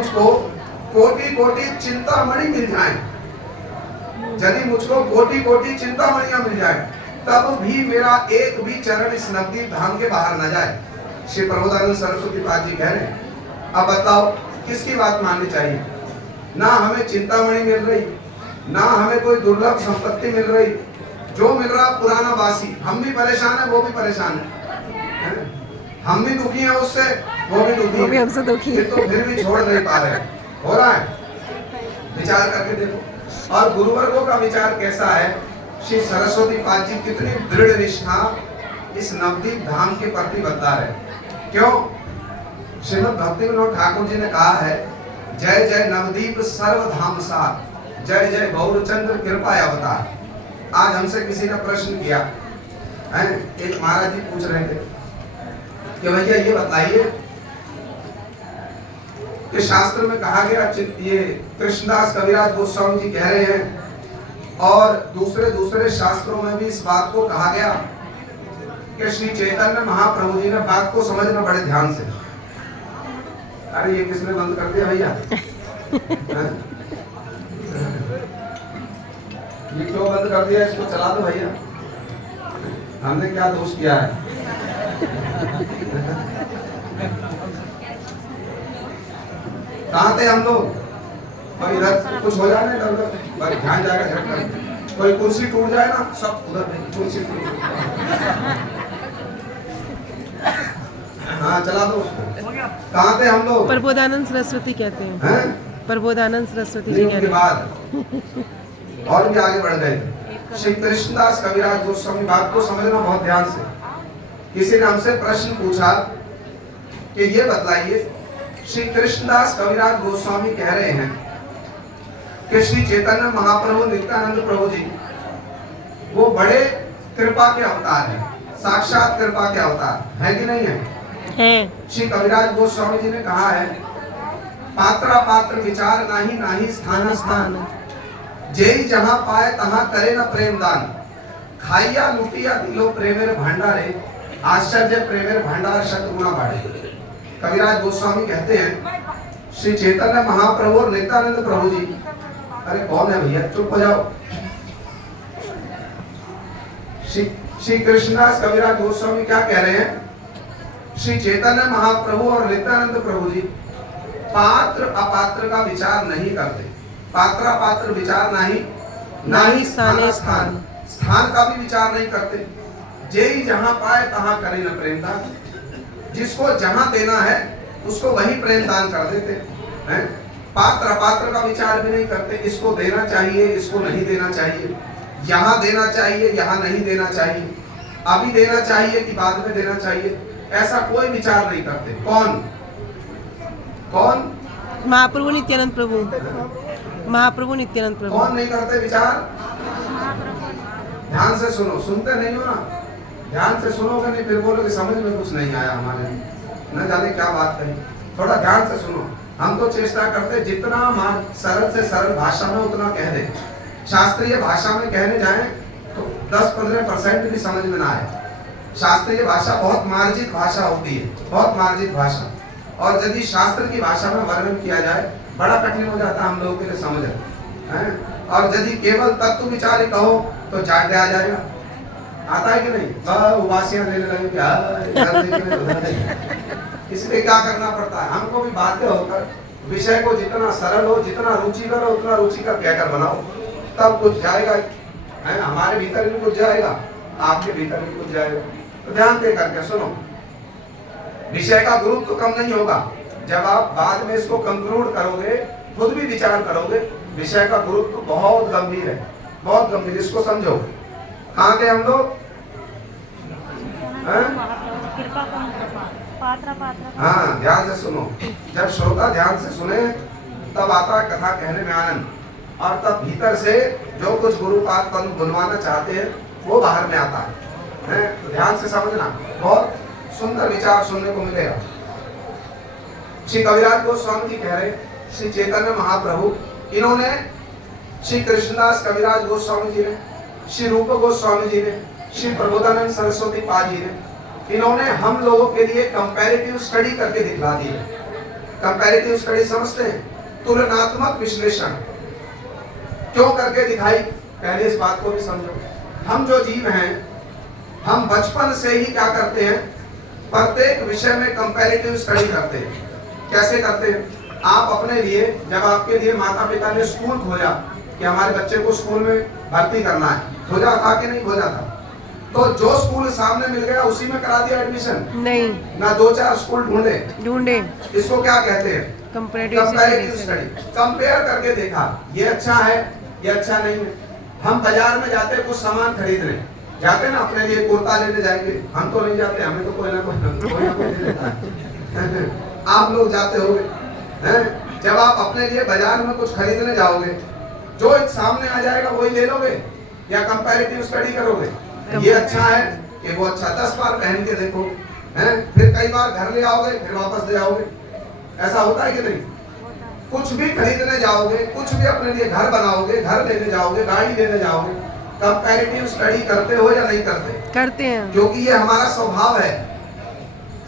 मुझको कोटि कोटि चिंतामणि मिल जाए, यदि मुझको कोटि कोटि चिंतामणियां मिल जाए, तब भी मेरा एक भी चरण इस नवदीप धाम के बाहर न जाए। श्री प्रबोधानंद सरस्वती पाद जी कह रहे हैं, अब बताओ किसकी बात माननी चाहिए? ना हमें चिंतामणि मिल रही, ना हमें कोई दुर्लभ संपत्ति मिल रही, जो मिल रहा पुराना बासी। हम भी परेशान है, वो भी परेशान है, हम भी दुखी हैं उससे, वो भी दुखी है, हमसे दुखी है, तो फिर भी छोड़ नहीं पा रहे। हो रहा है, विचार करके देखो। और गुरुवर्गों का विचार कैसा है? श्री सरस्वती पाद जी कितनी दृढ़ निष्ठा इस नवदीप धाम के प्रति बता रहे। क्यों? श्रीमद् भक्ति विनोद ठाकुर जी ने कहा है, जय जय नवदीप सर्वधाम सार, जय जय गौरचंद्र कृपा अवतार। आज हमसे किसी ने प्रश्न किया है, एक महाराज जी पूछ रहे थे कि भैया ये बताइए कि शास्त्र में कहा गया, ये कृष्णदास कविराज गोस्वामी जी कह रहे हैं और दूसरे दूसरे शास्त्रों में भी इस बात को कहा गया कि श्री चैतन्य महाप्रभु जी ने बात को समझना बड़े ध्यान से। अरे ये किसने बंद कर दिया भैया? ये क्यों बंद कर दिया? इसको चला दो भैया, हमने क्या दोष किया है? कहाँ थे हम लोग? और इधर कुछ हो जाए ना, इधर ध्यान जाएगा झटका, कोई कुर्सी टूट जाए ना, सब उधर कुर्सी टूट। हाँ चला दो उसको। कहाँ थे हम लोग? प्रबोधानंद सरस्वती कहते हैं, प्रबोधानंद सरस्वती जी के बाद और भी आगे बढ़ गए। श्री कृष्णदास कविराज गोस्वामी, बात को समझना बहुत ध्यान से। किसी ने हमसे प्रश्न पूछा कि ये बताइए, श्री कृष्णदास कविराज गोस्वामी कह रहे हैं कि श्री चैतन्य महाप्रभु नित्यानंद प्रभु जी वो बड़े कृपा के अवतार हैं, साक्षात कृपा के अवतार है कि नहीं है? श्री कविराज गोस्वामी जी ने कहा है, पात्रा पात्र विचार नाही, नाही स्थान स्थान, जेई जहां पाए तहां करे न प्रेम दान, खाइया लुटिया दिलो प्रेमेर भंडारे, आश्चर्य प्रेमेर भंडार शतगुणा बाढ़े। कविराज गोस्वामी कहते हैं, श्री चैतन्य महाप्रभु और नित्यानंद प्रभु जी, अरे कौन है भैया, चुप हो जाओ। श्री कृष्णदास कविराज गोस्वामी क्या कह रहे हैं? श्री चैतन्य महाप्रभु और नित्यानंद प्रभु जी पात्र अपात्र का विचार नहीं करते, पात्रा पात्र विचार नहीं, ना ही स्थान स्थान, स्थान का भी विचार नहीं करते। जेई जहां पाए तहां करे न प्रेम दान, जिसको जहां देना है उसको वही प्रेम दान कर देते हैं। पात्र अपात्र का विचार भी नहीं करते, इसको देना चाहिए, इसको नहीं देना चाहिए, यहाँ देना चाहिए, यहाँ नहीं देना चाहिए, अभी देना चाहिए कि बाद में देना चाहिए, ऐसा कोई विचार नहीं करते। कौन कौन? महाप्रभु नित्यानंद प्रभु, महाप्रभु नित्यानंद प्रभु। कौन नहीं करते विचार? ध्यान से सुनो, सुनते नहीं हो ना, ध्यान से सुनोगे नहीं फिर बोलोगे समझ में कुछ नहीं आया हमारे, न जाने क्या बात कही। थोड़ा ध्यान से सुनो। हम तो चेष्टा करते जितना सरल से सरल भाषा में उतना कह दे। शास्त्रीय भाषा में कहने जाएं तो 10-15% भी समझ में ना आए। शास्त्रीय भाषा बहुत मार्जित भाषा होती है, बहुत मार्जित भाषा, और यदि शास्त्र की भाषा में वर्णन किया जाए बड़ा कठिन हो जाता है हम लोगों के लिए समझ। और यदि केवल तत्व विचार कहो तो जाड्य आ जाएगा, आता है कि नहीं? उबासियां लेने लगे, इसलिए क्या करना पड़ता है, हमको भी बाध्य होकर विषय को जितना सरल हो, जितना रुचिकर हो, उतना रुचिकर कहकर बनाओ, तब कुछ जाएगा। हमारे भीतर भी कुछ जाएगा, आपके भीतर भी कुछ जाएगा। तो ध्यान दे करके सुनो। विषय का गुरुत्व तो कम नहीं होगा जब आप बाद में इसको कंक्लूड करोगे, खुद भी विचार करोगे, विषय का गुरुत्व तो बहुत गंभीर है, बहुत गंभीर। इसको समझो। कहाँ गए हम लोग? हाँ, ध्यान से सुनो। जब श्रोता ध्यान से सुने तब आता है कथा कहने में आनंद, और तब भीतर से जो कुछ गुरुपाद पद बुलवाना चाहते हैं वो बाहर में आता है। तो ध्यान से समझना, बहुत सुंदर विचार सुनने को मिलेगा। श्री कविराज गोस्वामी जी कह रहे, श्री चैतन्य महाप्रभु, इन्होंने श्री कृष्णदास कविराज गोस्वामी जी ने, श्री रूप गोस्वामी जी ने, श्री प्रबोधानंद सरस्वती पाद जी ने, इन्होंने हम लोगों के लिए कंपैरेटिव स्टडी करके दिखला दी है। कंपैरेटिव स्टडी समझते हैं? तुलनात्मक विश्लेषण क्यों करके दिखाई? पहले इस बात को भी समझो। हम जो जीव हैं, हम बचपन से ही क्या करते हैं? प्रत्येक विषय में कंपैरेटिव स्टडी करते हैं। कैसे करते हैं? आप अपने लिए, जब आपके लिए माता पिता ने स्कूल खोजा कि हमारे बच्चे को स्कूल में भर्ती करना है, खोजा था कि नहीं खोजा था? तो जो स्कूल सामने मिल गया उसी में करा दिया एडमिशन? नहीं, ना 2-4 स्कूल ढूंढे। इसको क्या कहते हैं? Comparative study. कंपेयर करके देखा, ये अच्छा है, ये अच्छा नहीं है। हम बाजार में जाते हैं कुछ सामान खरीदने, जाते ना अपने लिए कुर्ता लेने जाएंगे, हम तो नहीं जाते, हमें तो कोई ना कोई दे देता है। आप लोग जाते होंगे, जब आप अपने लिए बाजार में कुछ खरीदने जाओगे, जो सामने आ जाएगा वही ले लोगे या कंपैरेटिव स्टडी करोगे? ये अच्छा है कि वो अच्छा, 10 बार पहन के देखो, फिर कई बार घर ले आओगे, फिर वापस ले आओगे। ऐसा होता है कि नहीं? कुछ भी खरीदने जाओगे, कुछ भी अपने लिए घर बनाओगे, घर लेने जाओगे, गाड़ी लेने जाओगे, कंपैरेटिव स्टडी करते हो या नहीं करते? करते हैं, क्योंकि ये हमारा स्वभाव है।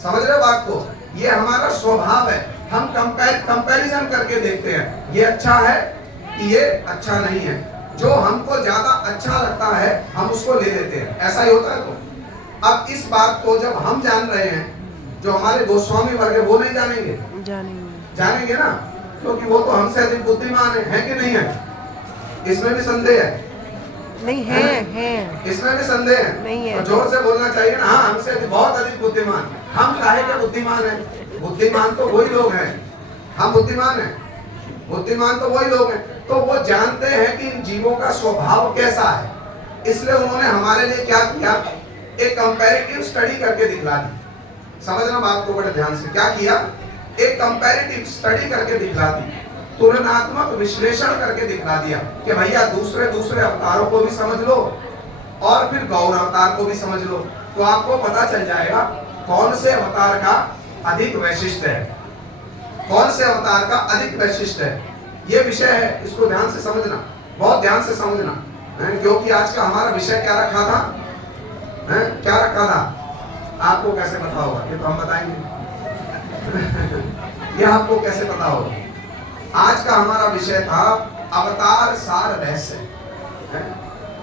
समझ रहे हो बात को? ये हमारा स्वभाव है। हम कंपैरिजन करके देखते हैं, ये अच्छा है कि ये अच्छा नहीं है। जो हमको ज्यादा अच्छा लगता है हम उसको ले लेते हैं। ऐसा ही होता है। तो अब इस बात को जब हम जान रहे हैं, जो हमारे गोस्वामी वर्ग है वो नहीं जानेंगे? जानेंगे ना, क्योंकि वो तो हमसे अधिक बुद्धिमान है कि नहीं है? इसमें भी संदेह है? नहीं है। इसमें भी संदेह है? नहीं है। तो जोर से बोलना चाहिए ना, हाँ हमसे बहुत अधिक बुद्धिमान। हम काहे के बुद्धिमान है? बुद्धिमान तो वही लोग हैं, हम बुद्धिमान हैं। बुद्धिमान तो वही लोग हैं, तो वो जानते हैं कि इन जीवों का स्वभाव कैसा है। इसलिए उन्होंने हमारे लिए क्या किया? एक कंपैरेटिव स्टडी करके दिखला दी। समझना बात को बड़े ध्यान से। क्या किया? एक कंपैरेटिव स्टडी करके दिखला दी, तुलनात्मक विश्लेषण करके दिखला दिया कि भैया दूसरे अवतारों को भी समझ लो और फिर गौर अवतार को भी समझ लो, तो आपको पता चल जाएगा कौन से अवतार का अधिक वैशिष्ट है, कौन से अवतार का अधिक वैशिष्ट है। ये विषय है, इसको ध्यान से समझना, बहुत ध्यान से समझना, क्योंकि आज का हमारा विषय क्या रखा था? क्या रखा था? आपको कैसे पता होगा? ये तो हम बताएंगे। ये आपको कैसे पता होगा? आज का हमारा विषय था अवतार सार रहस्य।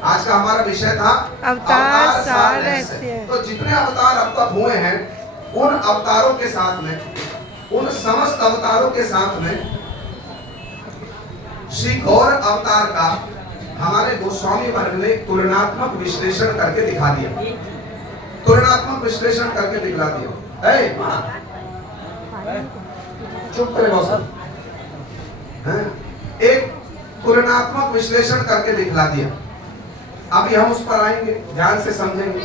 आज का हमारा विषय था अवतार सार रहस्य। तो जितने अवतार अब तक हुए हैं, उन अवतारों के साथ में, उन समस्त अवतारों के साथ में श्री गौर अवतार का हमारे गोस्वामी वर्ग ने तुलनात्मक विश्लेषण करके दिखा दिया। तुलनात्मक विश्लेषण करके दिखला दिया। चुप करे बॉस। एक तुलनात्मक विश्लेषण करके दिखला दिया। अभी हम उस पर आएंगे, ध्यान से समझेंगे।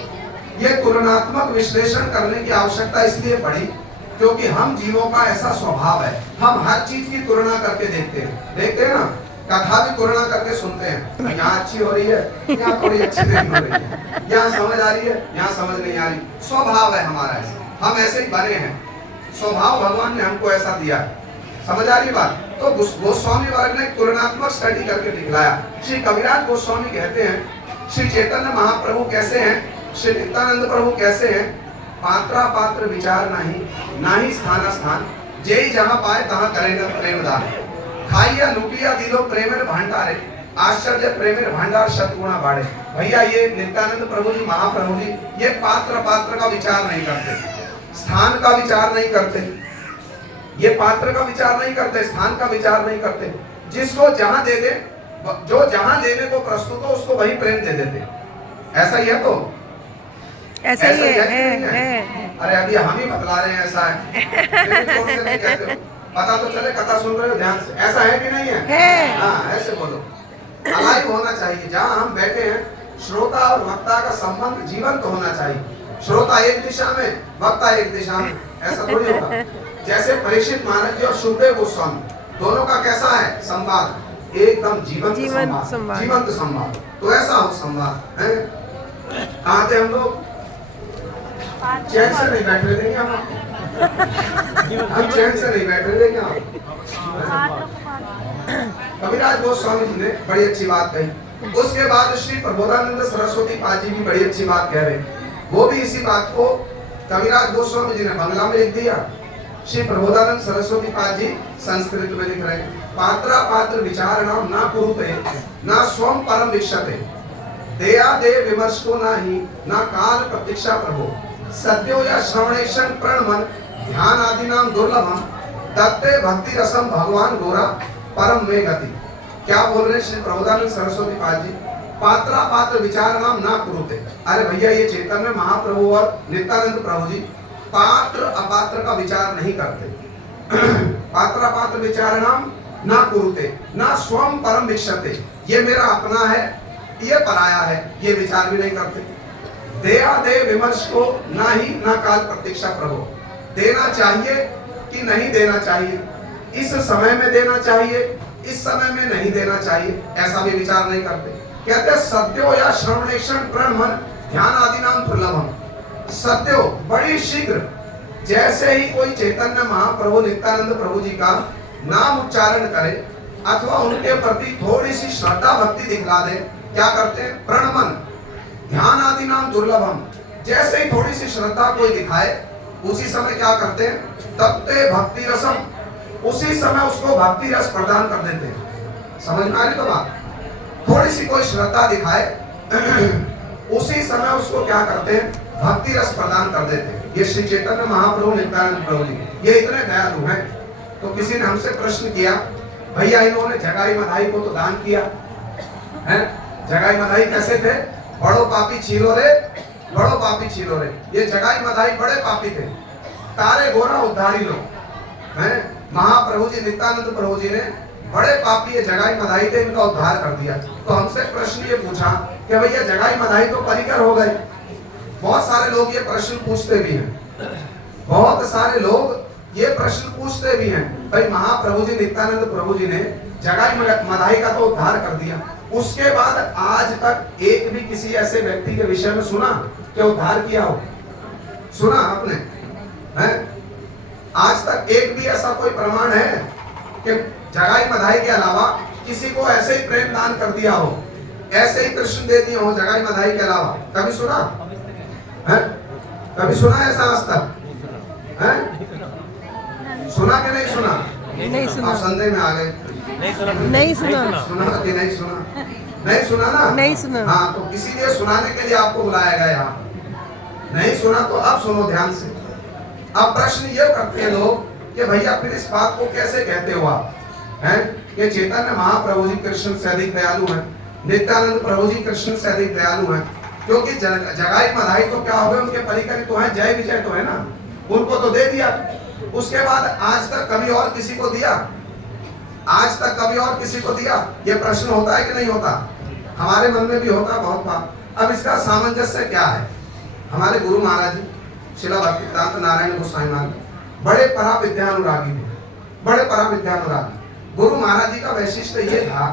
ये तुलनात्मक विश्लेषण करने की आवश्यकता इसलिए पड़ी क्योंकि हम जीवों का ऐसा स्वभाव है, हम हर चीज की तुलना करके देखते हैं ना। कथा भी तुलना करके सुनते हैं, यहाँ अच्छी हो रही है, यहाँ थोड़ी अच्छी नहीं हो रही है, यहाँ समझ आ रही है, यहाँ समझ नहीं आ रही। स्वभाव है हमारा ऐसा, हम ऐसे ही बने हैं। स्वभाव भगवान ने हमको ऐसा दिया है। समझ आ रही बात? तो गोस्वामी वर्ग ने तुलनात्मक स्टडी करके दिखलाया। श्री कविराज गोस्वामी कहते हैं श्री चैतन्य महाप्रभु कैसे हैं, श्री नित्यानंद प्रभु कैसे हैं? पात्रा पात्र विचार नाही स्थान स्थान, जेई जहाँ पाए तहाँ करेगा प्रेम दान। खाइया लुटिया दिलो प्रेमेर भंडारे, आश्चर्य प्रेमेर भंडार शतगुणा बाढ़े। भैया ये नित्यानंद प्रभु जी, महाप्रभु जी, ये पात्र का विचार नहीं करते, स्थान का विचार नहीं करते, ये पात्र का विचार नहीं करते, स्थान का विचार नहीं करते। जिसको जहां दे दे, जो जहां लेने को प्रस्तुत हो उसको वही प्रेम दे देते। ऐसा ही है? तो ऐसा ही है। अरे अभी हम ही बतला रहे हैं ऐसा है, से नहीं कहते हो। पता तो चले, कथा सुन रहे हो ध्यान से। ऐसा है कि नहीं है? हाँ, ऐसे बोलो। अलाइव होना चाहिए। जहाँ हम बैठे हैं, श्रोता और वक्ता का संबंध जीवंत होना चाहिए। श्रोता एक दिशा में, वक्ता एक दिशा में, ऐसा थोड़ी होगा। जैसे परीक्षित महाराज जी और सुखदेव गोस्वामी दोनों का कैसा है संवाद? एकदम जीवंत संवाद। तो ऐसा हो संवाद है। कहाँ थे हम लोग? चैन से नहीं बैठ रहे थे क्या? हम चैन से नहीं बैठ रहे थे क्या? कविराज गोस्वामी जी ने बड़ी अच्छी बात कही। उसके बाद श्री प्रबोधानंद सरस्वती पाद जी भी बड़ी अच्छी बात कह रहे। वो भी इसी बात को कविराज गोस्वामी जी ने बंगला में लिख दिया श्री प्रबोधानंद सरस्वती पाद जी संस्कृत में लिख रहे हैं, पात्रा पात्र विचारणम ना कुरुते ना स्वम परम विक्षते, देया दे विमर्श को नाही ना काल प्रतीक्षा प्रभो, सद्यो या श्रवणेशन प्रणमन ध्यान आदि नाम दुर्लभम, दत्ते भक्ति रसम भगवान गोरा परम में गति। क्या बोल रहे श्री प्रबोधानंद सरस्वती पाद जी? पात्रा पात्र विचारणम ना कुरुते। अरे भैया, ये चैतन्य महाप्रभु और नित्यानंद प्रभु जी पात्र अपात्र का विचार नहीं करते। पात्र पात्र विचारणम ना कुरुते ना स्वम परम विक्षते, ये मेरा अपना है, ये पराया है, ये विचार भी नहीं करते। देया दे विमर्श को ना ही ना काल प्रतीक्षा प्रभु, देना चाहिए कि नहीं देना चाहिए, इस समय में देना चाहिए, इस समय में नहीं देना चाहिए, ऐसा भी विचार नहीं करते। कहते सत्यो या श्रवणेक्षण प्रणमन ध्यान आदि नाम दुर्लभम, सत्यो बड़ी शीघ्र, जैसे ही कोई चैतन्य महाप्रभु नित्यानंद प्रभु जी का नाम उच्चारण करे अथवा उनके प्रति थोड़ी सी श्रद्धा भक्ति दिखला दे, क्या करते हैं? प्रणमन ध्यान आदि नाम दुर्लभम, जैसे ही थोड़ी सी श्रद्धा कोई दिखाए उसी समय क्या करते हैं? तत्ते भक्ति रसम, उसी समय उसको भक्ति रस प्रदान कर देते हैं। समझ में आ रही तो बात? थोड़ी सी कोई श्रद्धा दिखाए उसी समय उसको क्या करते हैं? भक्ति रस प्रदान कर देते हैं। ये श्री चैतन्य महाप्रभु नित्यानंद प्रभु जी ये इतने दयालु हैं। तो किसी ने हमसे प्रश्न किया, भैया इन्होंने जगाई मधाई को तो दान किया है, जगाई मधाई कैसे थे? बड़ो पापी छीलो रे, बड़ो पापी छीलो रे। ये जगाई मधाई बड़े पापी थे, तारे गोरा उद्धारी लोग हैं। महाप्रभु जी नित्यानंद प्रभु जी ने बड़े पापी ये जगाई मधाई थे, इनका उद्धार कर दिया। तो हमसे प्रश्न ये पूछा कि भैया जगाई मधाई तो परिकर हो गए। बहुत सारे लोग ये प्रश्न पूछते भी हैं, बहुत सारे लोग ये प्रश्न पूछते भी हैं, भाई महाप्रभु जी नित्यानंद प्रभु जी ने जगाई मधाई का तो उद्धार कर दिया, उसके बाद आज तक एक भी किसी ऐसे व्यक्ति के विषय में सुना कि उद्धार किया हो? सुना आपने? हैं? आज तक एक भी ऐसा कोई प्रमाण है कि जगाई मधाई के अलावा किसी को ऐसे ही प्रेम दान कर दिया हो, ऐसे ही कृष्ण दे दिए हो जगाई मधाई के अलावा? कभी सुना है? कभी सुना ऐसा आज तक है? सुना कि नहीं सुना? नहीं सुना। आप संदेह में आ गए। नहीं सुना। सुना कि नहीं सुना? नहीं सुना ना? नहीं सुना। हाँ, तो इसीलिए सुनाने के लिए आपको बुलाया गया यहाँ। नहीं सुना तो अब सुनो ध्यान से। अब प्रश्न ये करते हैं लोग कि भैया फिर इस बात को कैसे कहते हो आप हैं कि चैतन्य महाप्रभु जी कृष्ण से अधिक दयालु हैं, नित्यानंद प्रभु जी कृष्ण से अधिक दयालु हैं? क्योंकि जगाई मधाई तो क्या हो गए, उनके परिकर तो है, जय विजय तो है ना, उनको तो दे दिया। उसके बाद आज तक कभी और किसी को दिया? आज तक कभी और किसी को दिया? ये प्रश्न होता है कि नहीं होता? हमारे मन में भी होता बहुत बार। अब इसका सामंजस्य क्या है? हमारे गुरु महाराज जी शिला भक्तिवेदांत नारायण गोस्वामी महाराज बड़े परा विद्यानुरागी थे, बड़े परा विद्यानुरागी। गुरु महाराज जी का वैशिष्ट्य ये था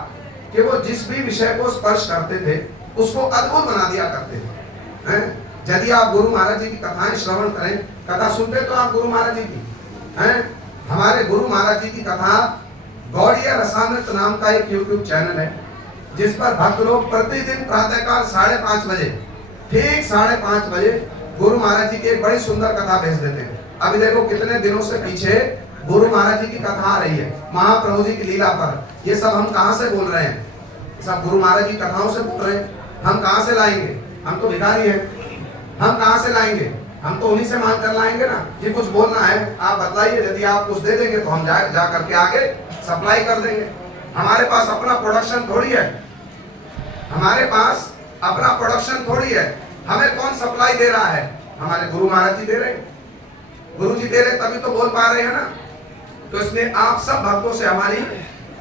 कि वो जिस भी विषय को स्पर्श करते थे उसको अद्भुत बना दिया करते थे। यदि आप गुरु महाराज जी की कथाएं श्रवण करें, कथा सुनते तो आप गुरु महाराज जी की हैं। हमारे गुरु महाराज जी की कथा गौड़िया रसामृत नाम का एक YouTube चैनल है, जिस पर भक्त लोग प्रतिदिन प्रातःकाल 5:30 बजे, ठीक 5:30 बजे गुरु महाराज जी की एक बड़ी सुंदर कथा भेज देते हैं। अभी देखो कितने दिनों से पीछे गुरु महाराज जी की कथा आ रही है, महाप्रभु जी की लीला पर। ये सब हम कहाँ से बोल रहे हैं? सब गुरु महाराज जी कथाओं से बोल रहे हैं। हम कहाँ से लाएंगे? हम तो भिखारी हैं, हम कहाँ से लाएंगे? हम तो उन्हीं से मांग कर लाएंगे ना। जी कुछ बोलना है आप बतलाइए, यदि आप कुछ दे देंगे तो हम जा करके आगे सप्लाई कर देंगे। हमारे पास अपना प्रोडक्शन थोड़ी है, हमारे पास अपना प्रोडक्शन थोड़ी है। हमें कौन सप्लाई दे रहा है? हमारे गुरु महाराज जी दे रहे हैं, गुरु जी दे रहे, तभी तो बोल पा रहे हैं ना। तो इसलिए आप सब भक्तों से हमारी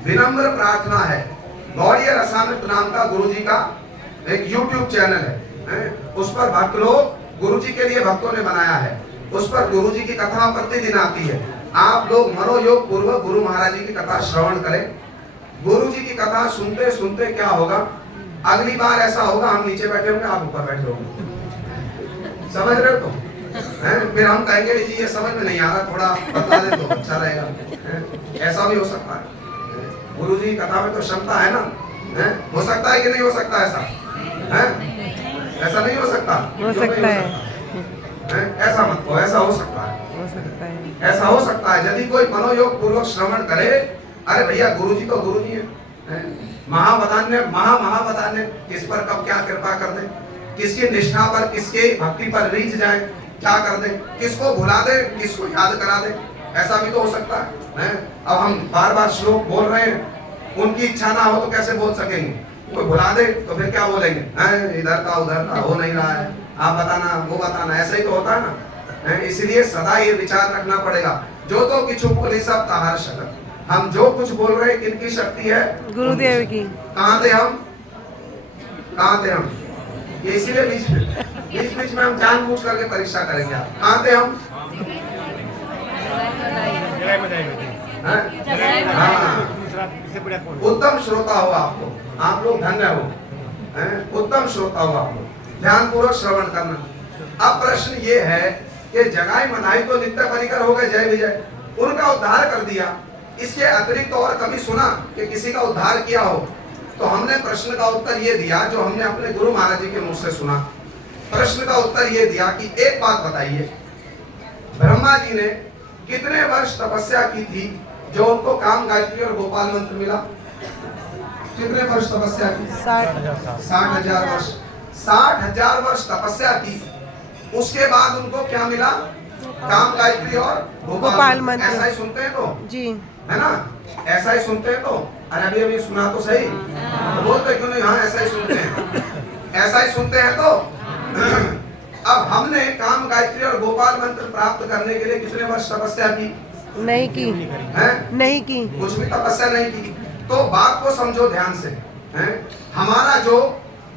विनम्र प्रार्थना है, गौड़िया रसामृत नाम का गुरु जी का एक YouTube चैनल है, उस पर भक्त लोग गुरु जी के लिए भक्तों ने बनाया है, उस पर गुरु जी की कथा प्रतिदिन आती है। आप लोग मनोयोग पूर्वक गुरु महाराज जी की कथा श्रवण करें। गुरु जी की कथा सुनते सुनते क्या होगा, अगली बार ऐसा होगा हम नीचे बैठे होंगे, आप ऊपर बैठे होंगे। समझ रहे हो तुम? फिर हम कहेंगे जी ये समझ में नहीं आ रहा, थोड़ा बता दे तो अच्छा रहेगा। ऐसा भी हो सकता है। गुरु जी की कथा में तो क्षमता है ना, हो सकता है कि नहीं हो सकता? ऐसा है? ऐसा नहीं हो सकता? हो सकता है। ऐसा मत कहो, ऐसा हो सकता है, हो सकता है। ऐसा हो सकता है। यदि कोई मनोयोग पूर्वक श्रवण करे, अरे भैया गुरुजी तो गुरुजी है, महावदान्य किस पर कब क्या कृपा कर दे, किसकी निष्ठा पर, किसके भक्ति पर रीझ जाए, क्या कर दे, किसको भुला दे, किसको याद करा दे, ऐसा भी तो हो सकता है। अब हम बार बार श्लोक बोल रहे हैं, उनकी इच्छा ना हो तो कैसे बोल सकेंगे? कोई भुला दे तो फिर क्या बोलेंगे? इधर का उधर का हो नहीं रहा है, आप बताना वो बताना, ऐसा ही तो होता है ना। इसलिए सदा ये विचार रखना पड़ेगा, जो तो किछु बोली सब ताहार शक्ति। हम जो कुछ बोल रहे हैं किनकी शक्ति है? गुरुदेव की। कहाँ थे हम? कहाँ थे हम? ये इसीलिए बीच में हम जानबूझ करके परीक्षा करेंगे। आप कहाँ थे हम? उत्तम श्रोता हो आप लोग धन्य हो, उत्तम श्रोता हो आप लोग, ध्यान पूर्वक श्रवण करना। अब प्रश्न ये है कि जगाई मनाई तो नित्य परिकर हो गए जय विजय, उनका उद्धार कर दिया, इसके अतिरिक्त और कभी सुना कि किसी का उद्धार किया हो? तो हमने प्रश्न का उत्तर ये दिया जो हमने अपने गुरु महाराज जी के मुख से सुना। प्रश्न का उत्तर ये दिया कि एक बात बताइए, ब्रह्मा जी ने कितने वर्ष तपस्या की थी जो उनको काम गायत्री और गोपाल मंत्र मिला? कितने वर्ष तपस्या की? 60,000 वर्ष। 60,000 वर्ष तपस्या की, उसके बाद उनको क्या मिला? काम गायत्री और गोपाल मंत्र। ऐसा ही सुनते हैं तो जी, है ना, ऐसा ही सुनते हैं तो। अरे अभी सुना तो सही, तो बोलते क्यों नहीं? हाँ ऐसा ही सुनते हैं, ऐसा ही सुनते हैं तो। अब हमने काम गायत्री और गोपाल मंत्र प्राप्त करने के लिए कितने वर्ष तपस्या की? नहीं की है? नहीं की, कुछ भी तपस्या नहीं की। तो बात को समझो ध्यान से, हैं? हमारा जो,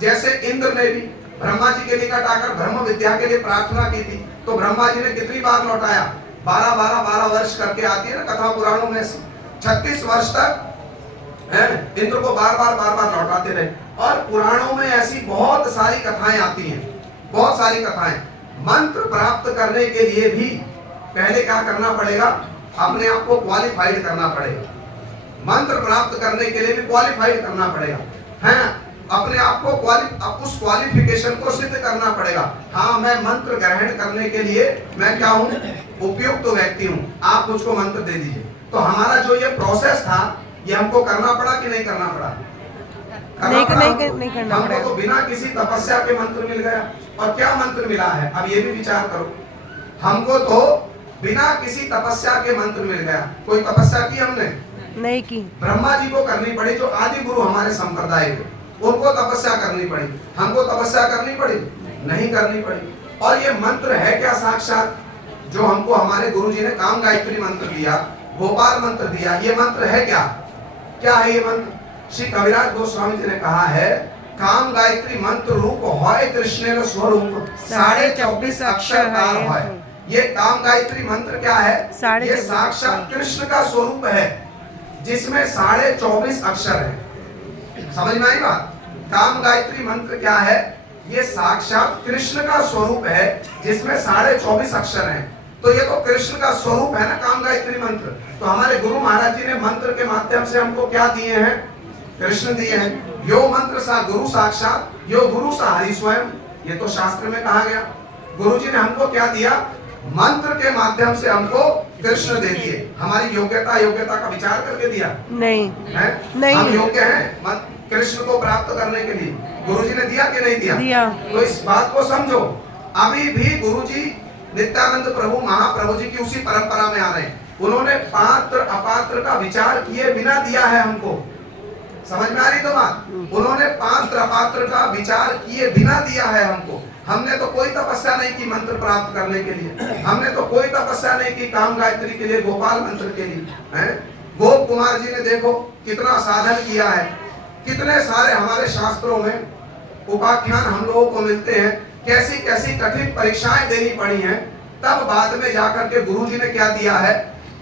जैसे इंद्र ने भी ब्रह्मा जी के निकट आकर ब्रह्म विद्या के लिए प्रार्थना की थी, तो ब्रह्मा जी ने कितनी बार लौटाया? 12 वर्ष करके आती है ना कथा पुराणों में, 36 वर्ष तक इंद्र को बार बार लौटाते रहे। और पुराणों में ऐसी बहुत सारी कथाएं आती हैं, बहुत सारी कथाएं। मंत्र प्राप्त करने के लिए भी पहले क्या करना पड़ेगा? अपने आप को क्वालिफाइड करना पड़ेगा। मंत्र प्राप्त करने के लिए भी क्वालिफाइड करना पड़ेगा, हैं? अपने आप को उस क्वालिफिकेशन को सिद्ध करना पड़ेगा। हाँ, मैं मंत्र ग्रहण करने के लिए मैं क्या हूँ? उपयुक्त व्यक्ति हूँ, आप मुझको मंत्र दे दीजिए। तो हमारा जो ये प्रोसेस था, ये हमको करना पड़ा कि नहीं करना पड़ा? नहीं करना पड़ा। हमको तो बिना किसी तपस्या के मंत्र मिल गया। और क्या मंत्र मिला है? अब ये भी विचार करो, हमको तो बिना किसी तपस्या के मंत्र मिल गया। कोई तपस्या की हमने? नहीं की। ब्रह्मा जी को करनी पड़ी, जो आदि गुरु हमारे संप्रदाय के, उनको तपस्या करनी पड़ी। हमको तपस्या करनी पड़ी? नहीं करनी पड़ी। और ये मंत्र है क्या? साक्षात जो हमको हमारे गुरु जी ने काम गायत्री मंत्र दिया, गोपाल मंत्र दिया, ये मंत्र है क्या? क्या है ये मंत्र? श्री कविराज गोस्वामी जी ने कहा है, काम गायत्री मंत्र रूप होय कृष्ण स्वरूप 24.5 अक्षर तार होय। ये काम गायत्री मंत्र क्या है? ये साक्षात कृष्ण का स्वरूप है, जिसमें 24.5 अक्षर है। समझ में आई बात? काम गायत्री मंत्र क्या है? ये साक्षात कृष्ण का स्वरूप है, जिसमें 24.5 अक्षर हैं। तो ये तो कृष्ण का स्वरूप है ना काम गायत्री मंत्र। तो हमारे गुरु महाराज जी ने मंत्र के माध्यम से हमको क्या दिए हैं? कृष्ण दिए हैं। यो मंत्र सा गुरु साक्षात, यो गुरु सा हरि स्वयं। ये तो शास्त्र में कहा गया। गुरु जी ने हमको क्या दिया? मंत्र के माध्यम से हमको कृष्ण दे दिए। हमारी योग्यता का विचार करके दिया? नहीं है? नहीं। हम योग्य हैं कृष्ण को प्राप्त करने के लिए? गुरु जी ने दिया कि नहीं दिया? दिया। तो इस बात को समझो। अभी भी गुरु जी नित्यानंद प्रभु महाप्रभु जी की उसी परंपरा में आ रहे हैं। उन्होंने पात्र अपात्र का विचार किए बिना दिया है हमको। समझ में आ रही तो बात? उन्होंने पात्र अपात्र का विचार किए बिना दिया है हमको। हमने तो कोई तपस्या नहीं की मंत्र प्राप्त करने के लिए। हमने तो कोई तपस्या नहीं की काम गायत्री के लिए, गोपाल मंत्र के लिए, हैं? गोप कुमार जी ने देखो कितना साधन किया है। कितने सारे हमारे शास्त्रों में उपाख्यान हम लोगों को मिलते हैं, कैसी कैसी कठिन परीक्षाएं देनी पड़ी हैं। तब बाद में जाकर के गुरु जी ने क्या दिया है?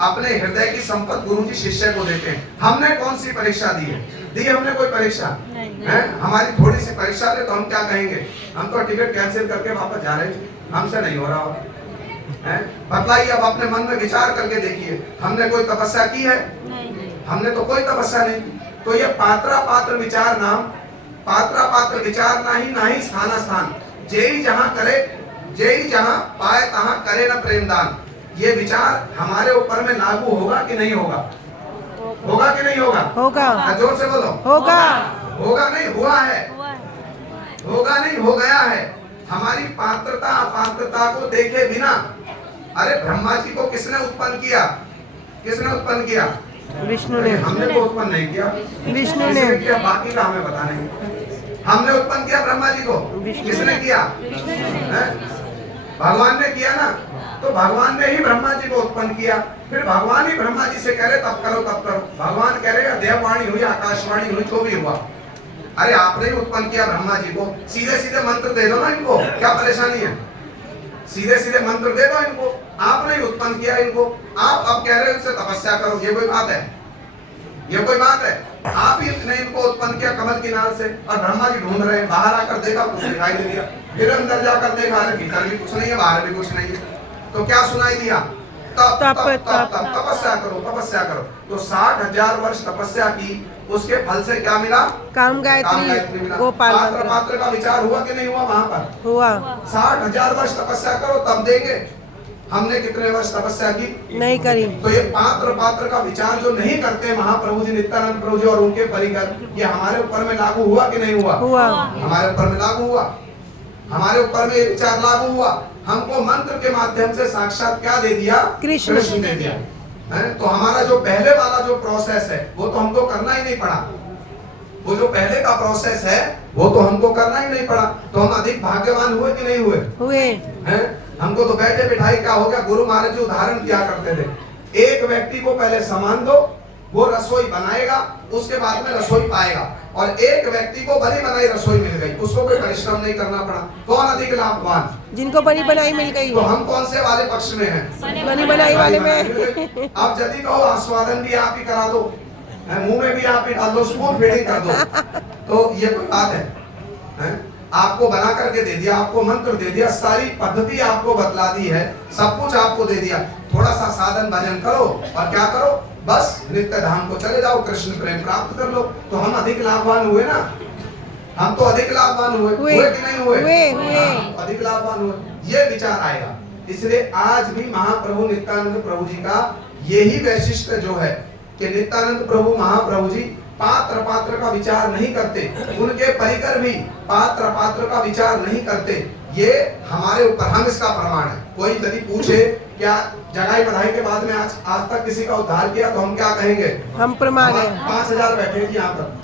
अपने हृदय की संपत्ति गुरु जी शिष्य को देते हैं। हमने कौन सी परीक्षा दी है? दी हमने कोई परीक्षा? है? हमारी थोड़ी सी परीक्षा दे तो हम क्या कहेंगे? हम तो टिकट कैंसिल करके वापस जा रहे हैं, हमसे नहीं हो रहा है। बतलाइए, अब अपने मन में विचार करके देखिए, हमने कोई तपस्या की है? हमने तो कोई तपस्या नहीं की। तो ये पात्र विचार नाम, पात्र विचार ना ही स्थान जे ही जहां करे जय जहां पाए तहां करे न प्रेमदान। ये विचार हमारे ऊपर में लागू होगा कि नहीं होगा? होगा कि नहीं होगा? होगा। जोर से बोलो। होगा। होगा नहीं, हुआ है। होगा नहीं, हो गया है। हमारी पात्रता अपात्रता को देखे बिना, अरे ब्रह्मा जी को किसने उत्पन्न किया? किसने उत्पन्न किया? विष्णु ने। हमने तो उत्पन्न नहीं किया, विष्णु ने किसने किया? बाकी का हमें पता नहीं। हमने उत्पन्न किया ब्रह्मा जी को, किसने किया? हैं? भगवान ने किया ना। तो भगवान ने ही ब्रह्मा जी को उत्पन्न किया। फिर भगवान ही ब्रह्मा जी से कह रहे तब करो तब करो। भगवान कह रहे देववाणी हुई, आकाशवाणी हुई, जो भी हुआ, अरे आपने ही उत्पन्न किया ब्रह्मा जी को। सीधे सीधे मंत्र दे दो ना इनको, क्या परेशानी है? सीधे सीधे मंत्र दे दो इनको, आपने ही उत्पन्न किया इनको। आप अब कह रहे हो इनसे तपस्या करो, ये कोई बात है? ये कोई बात है? आप ही ने इनको उत्पन्न किया कमल की नाल से, और ब्रह्मा जी ढूंढ रहे हैं। बाहर आकर देखा कुछ दिखाई नहीं दिया, फिर अंदर जाकर देखा अरे भीतर भी कुछ नहीं है, बाहर भी कुछ नहीं है। तो क्या सुनाई दिया? तप तप तप तप, तपस्या करो तपस्या करो। तो 60,000 वर्ष तपस्या की, उसके फल से क्या मिला? काम गायत्री गोपाल पात्र पात्र का विचार हुआ कि नहीं हुआ? वहां पर हुआ। 60,000 वर्ष तपस्या करो तब देंगे। हमने कितने वर्ष तपस्या की? नहीं करी। तो ये पात्र पात्र का विचार जो नहीं करते महाप्रभु जी, नित्यानंद प्रभु जी और उनके परिकर, ये हमारे ऊपर में लागू हुआ कि नहीं हुआ? हुआ। हमारे ऊपर में लागू हुआ, हमारे ऊपर में ये विचार लागू हुआ। हमको मंत्र के माध्यम से साक्षात क्या दे दिया? कृष्ण दे दिया है। तो हमारा जो पहले वाला जो प्रोसेस है वो तो हमको करना ही नहीं पड़ा। वो जो पहले का प्रोसेस है वो तो हमको करना ही नहीं पड़ा। तो हम अधिक भाग्यवान हुए कि नहीं हुए? हुए हैं? हमको तो बैठे बिठाई क्या हो गया? गुरु महाराज जी उदाहरण दिया करते थे, एक व्यक्ति को पहले सामान दो, वो रसोई बनाएगा, उसके बाद में रसोई पाएगा। और एक व्यक्ति को बनी बनाई रसोई मिल गई, उसको कोई परिश्रम नहीं करना पड़ा। कौन अधिक लाभवान? जिनको बनी बनाई मिल गई। तो हम कौन से वाले पक्ष में हैं? बनी बनाई वाले में। आप यदि कहो आस्वादन भी आप ही करा दो, मुंह में भी आप ही डाल दो, स्पून फीडिंग कर दो, तो ये कोई बात है? आपको बना करके दे दिया, आपको मंत्र दे दिया, सारी पद्धति आपको बतला दी है, सब कुछ आपको दे दिया। थोड़ा सा साधन भजन करो और क्या करो? बस नित्य धाम को चले जाओ, कृष्ण प्रेम प्राप्त कर लो। तो हम अधिक लाभवान हुए ना। हम तो अधिक लाभवान हुए कि नहीं हुए? अधिक लाभवान हुए। ये विचार आएगा। इसलिए आज भी महाप्रभु नित्यानंद प्रभु जी का यही वैशिष्ट्य जो है कि नित्यानंद प्रभु महाप्रभु जी पात्र पात्र का विचार नहीं करते, उनके परिकर भी पात्र पात्र का विचार नहीं करते। ये हमारे ऊपर, हम इसका प्रमाण है। कोई यदि पूछे क्या जगाई बढ़ाई के बाद में आज तक किसी का उद्धार किया, तो हम क्या कहेंगे? हम प्रमाण है। 5,000 बैठे थे यहाँ पर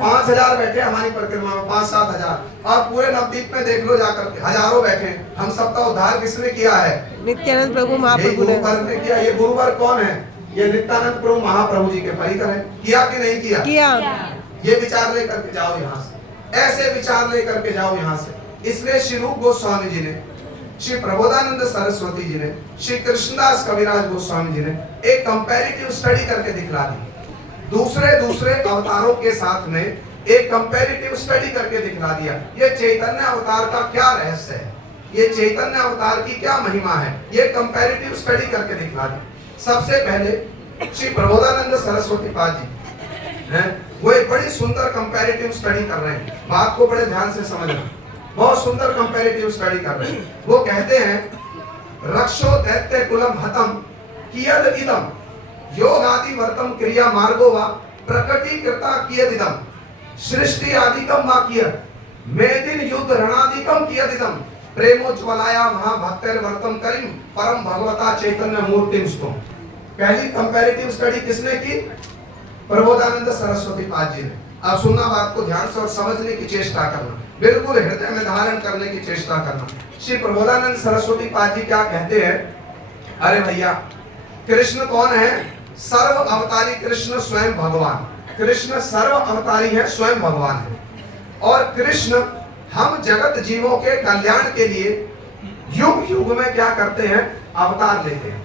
5,000 बैठे हमारी परिक्रमा में, 5-7 हजार, और पूरे नवदीप में देख लो जाकर हजारों बैठे। हम सबका उद्धार किसने किया है? नित्यानंद प्रभु महाप्रभु ने किया। ये गुरुवर कौन है? ये नित्यानंद प्रभु महाप्रभु जी के परिकर है। किया कि नहीं किया? किया। ये विचार लेकर के जाओ यहाँ से, ऐसे विचार लेकर के जाओ यहाँ से। इसलिए श्री रूप गोस्वामी जी ने, श्री प्रबोधानंद सरस्वती जी ने, श्री कृष्णदास कविराज गोस्वामी जी ने एक कंपैरेटिव स्टडी करके दिखला दी। दूसरे अवतारों के साथ में एक कंपैरेटिव स्टडी करके दिखला दिया। ये चैतन्य अवतार का क्या रहस्य है, ये चैतन्य अवतार की क्या महिमा है, ये कंपैरेटिव स्टडी करके दिखला दी। सबसे पहले श्री प्रबोधानंद सरस्वती पाद जी हैं, वो एक बड़ी सुंदर कंपैरेटिव स्टडी कर रहे हैं। बात को बड़े ध्यान से समझना, बहुत सुंदर कंपैरेटिव स्टडी कर रहे हैं। वो कहते हैं रक्षो दैत्य कुलम हतम कियद इदम योगादि वर्तम क्रिया मार्गो वा प्रकटीकृता कियद इदम सृष्टि आदिकम वा कियद मेदिन युद्ध रणादिकम कियद इदम प्रेमोज्वलाया महाभक्तिर वर्तम करिम परम भगवता चैतन्य मूर्तिम स्तुम। पहली कंपैरेटिव स्टडी किसने की? प्रबोधानंद सरस्वती पाद जी ने। आप सुनना बात को ध्यान से और समझने की चेष्टा करना, बिल्कुल हृदय में धारण करने की चेष्टा करना। श्री प्रबोधानंद सरस्वती पाद जी क्या कहते हैं? अरे भैया, कृष्ण कौन है? सर्व अवतारी कृष्ण स्वयं भगवान। कृष्ण सर्व अवतारी है, स्वयं भगवान है। और कृष्ण हम जगत जीवों के कल्याण के लिए युग युग में क्या करते हैं? अवतार लेते हैं।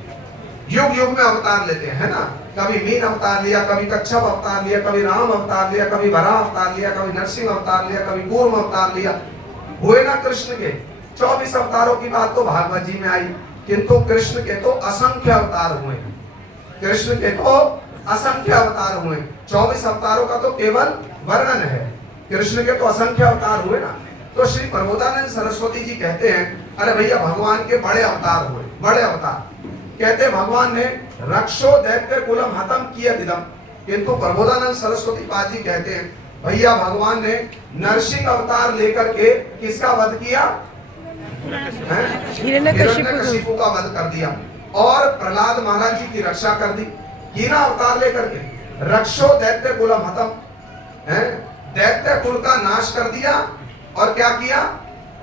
युग युग में अवतार लेते हैं, है ना। कभी मीन अवतार लिया, कभी कच्छप अवतार लिया, कभी राम अवतार लिया, कभी वराह अवतार लिया, कभी नरसिंह अवतार लिया, कभी कूर्म अवतार लिया। हुए ना कृष्ण के 24 अवतारों की बात तो भागवत जी में आई, किंतु कृष्ण के तो असंख्य अवतार हुए। कृष्ण के तो असंख्य अवतार हुए। 24 अवतारों का तो केवल वर्णन है, कृष्ण के तो असंख्य अवतार हुए ना। तो श्री प्रबोधानंद सरस्वती जी कहते हैं, अरे भैया भगवान के बड़े अवतार हुए, बड़े अवतार। कहते भगवान ने रक्षो दैत्य कुलम हतम किया दिदम। किंतु प्रबोधानंद सरस्वती पाद जी कहते हैं, भैया भगवान ने नरसिंह अवतार लेकर के किसका वध किया? हिरण्यकशिपु का वध कर दिया और प्रहलाद महाराज जी की रक्षा कर दी। हीना अवतार लेकर के रक्षो दैत्य कुलम हतम, दैत्य कुल का नाश कर दिया और क्या किया?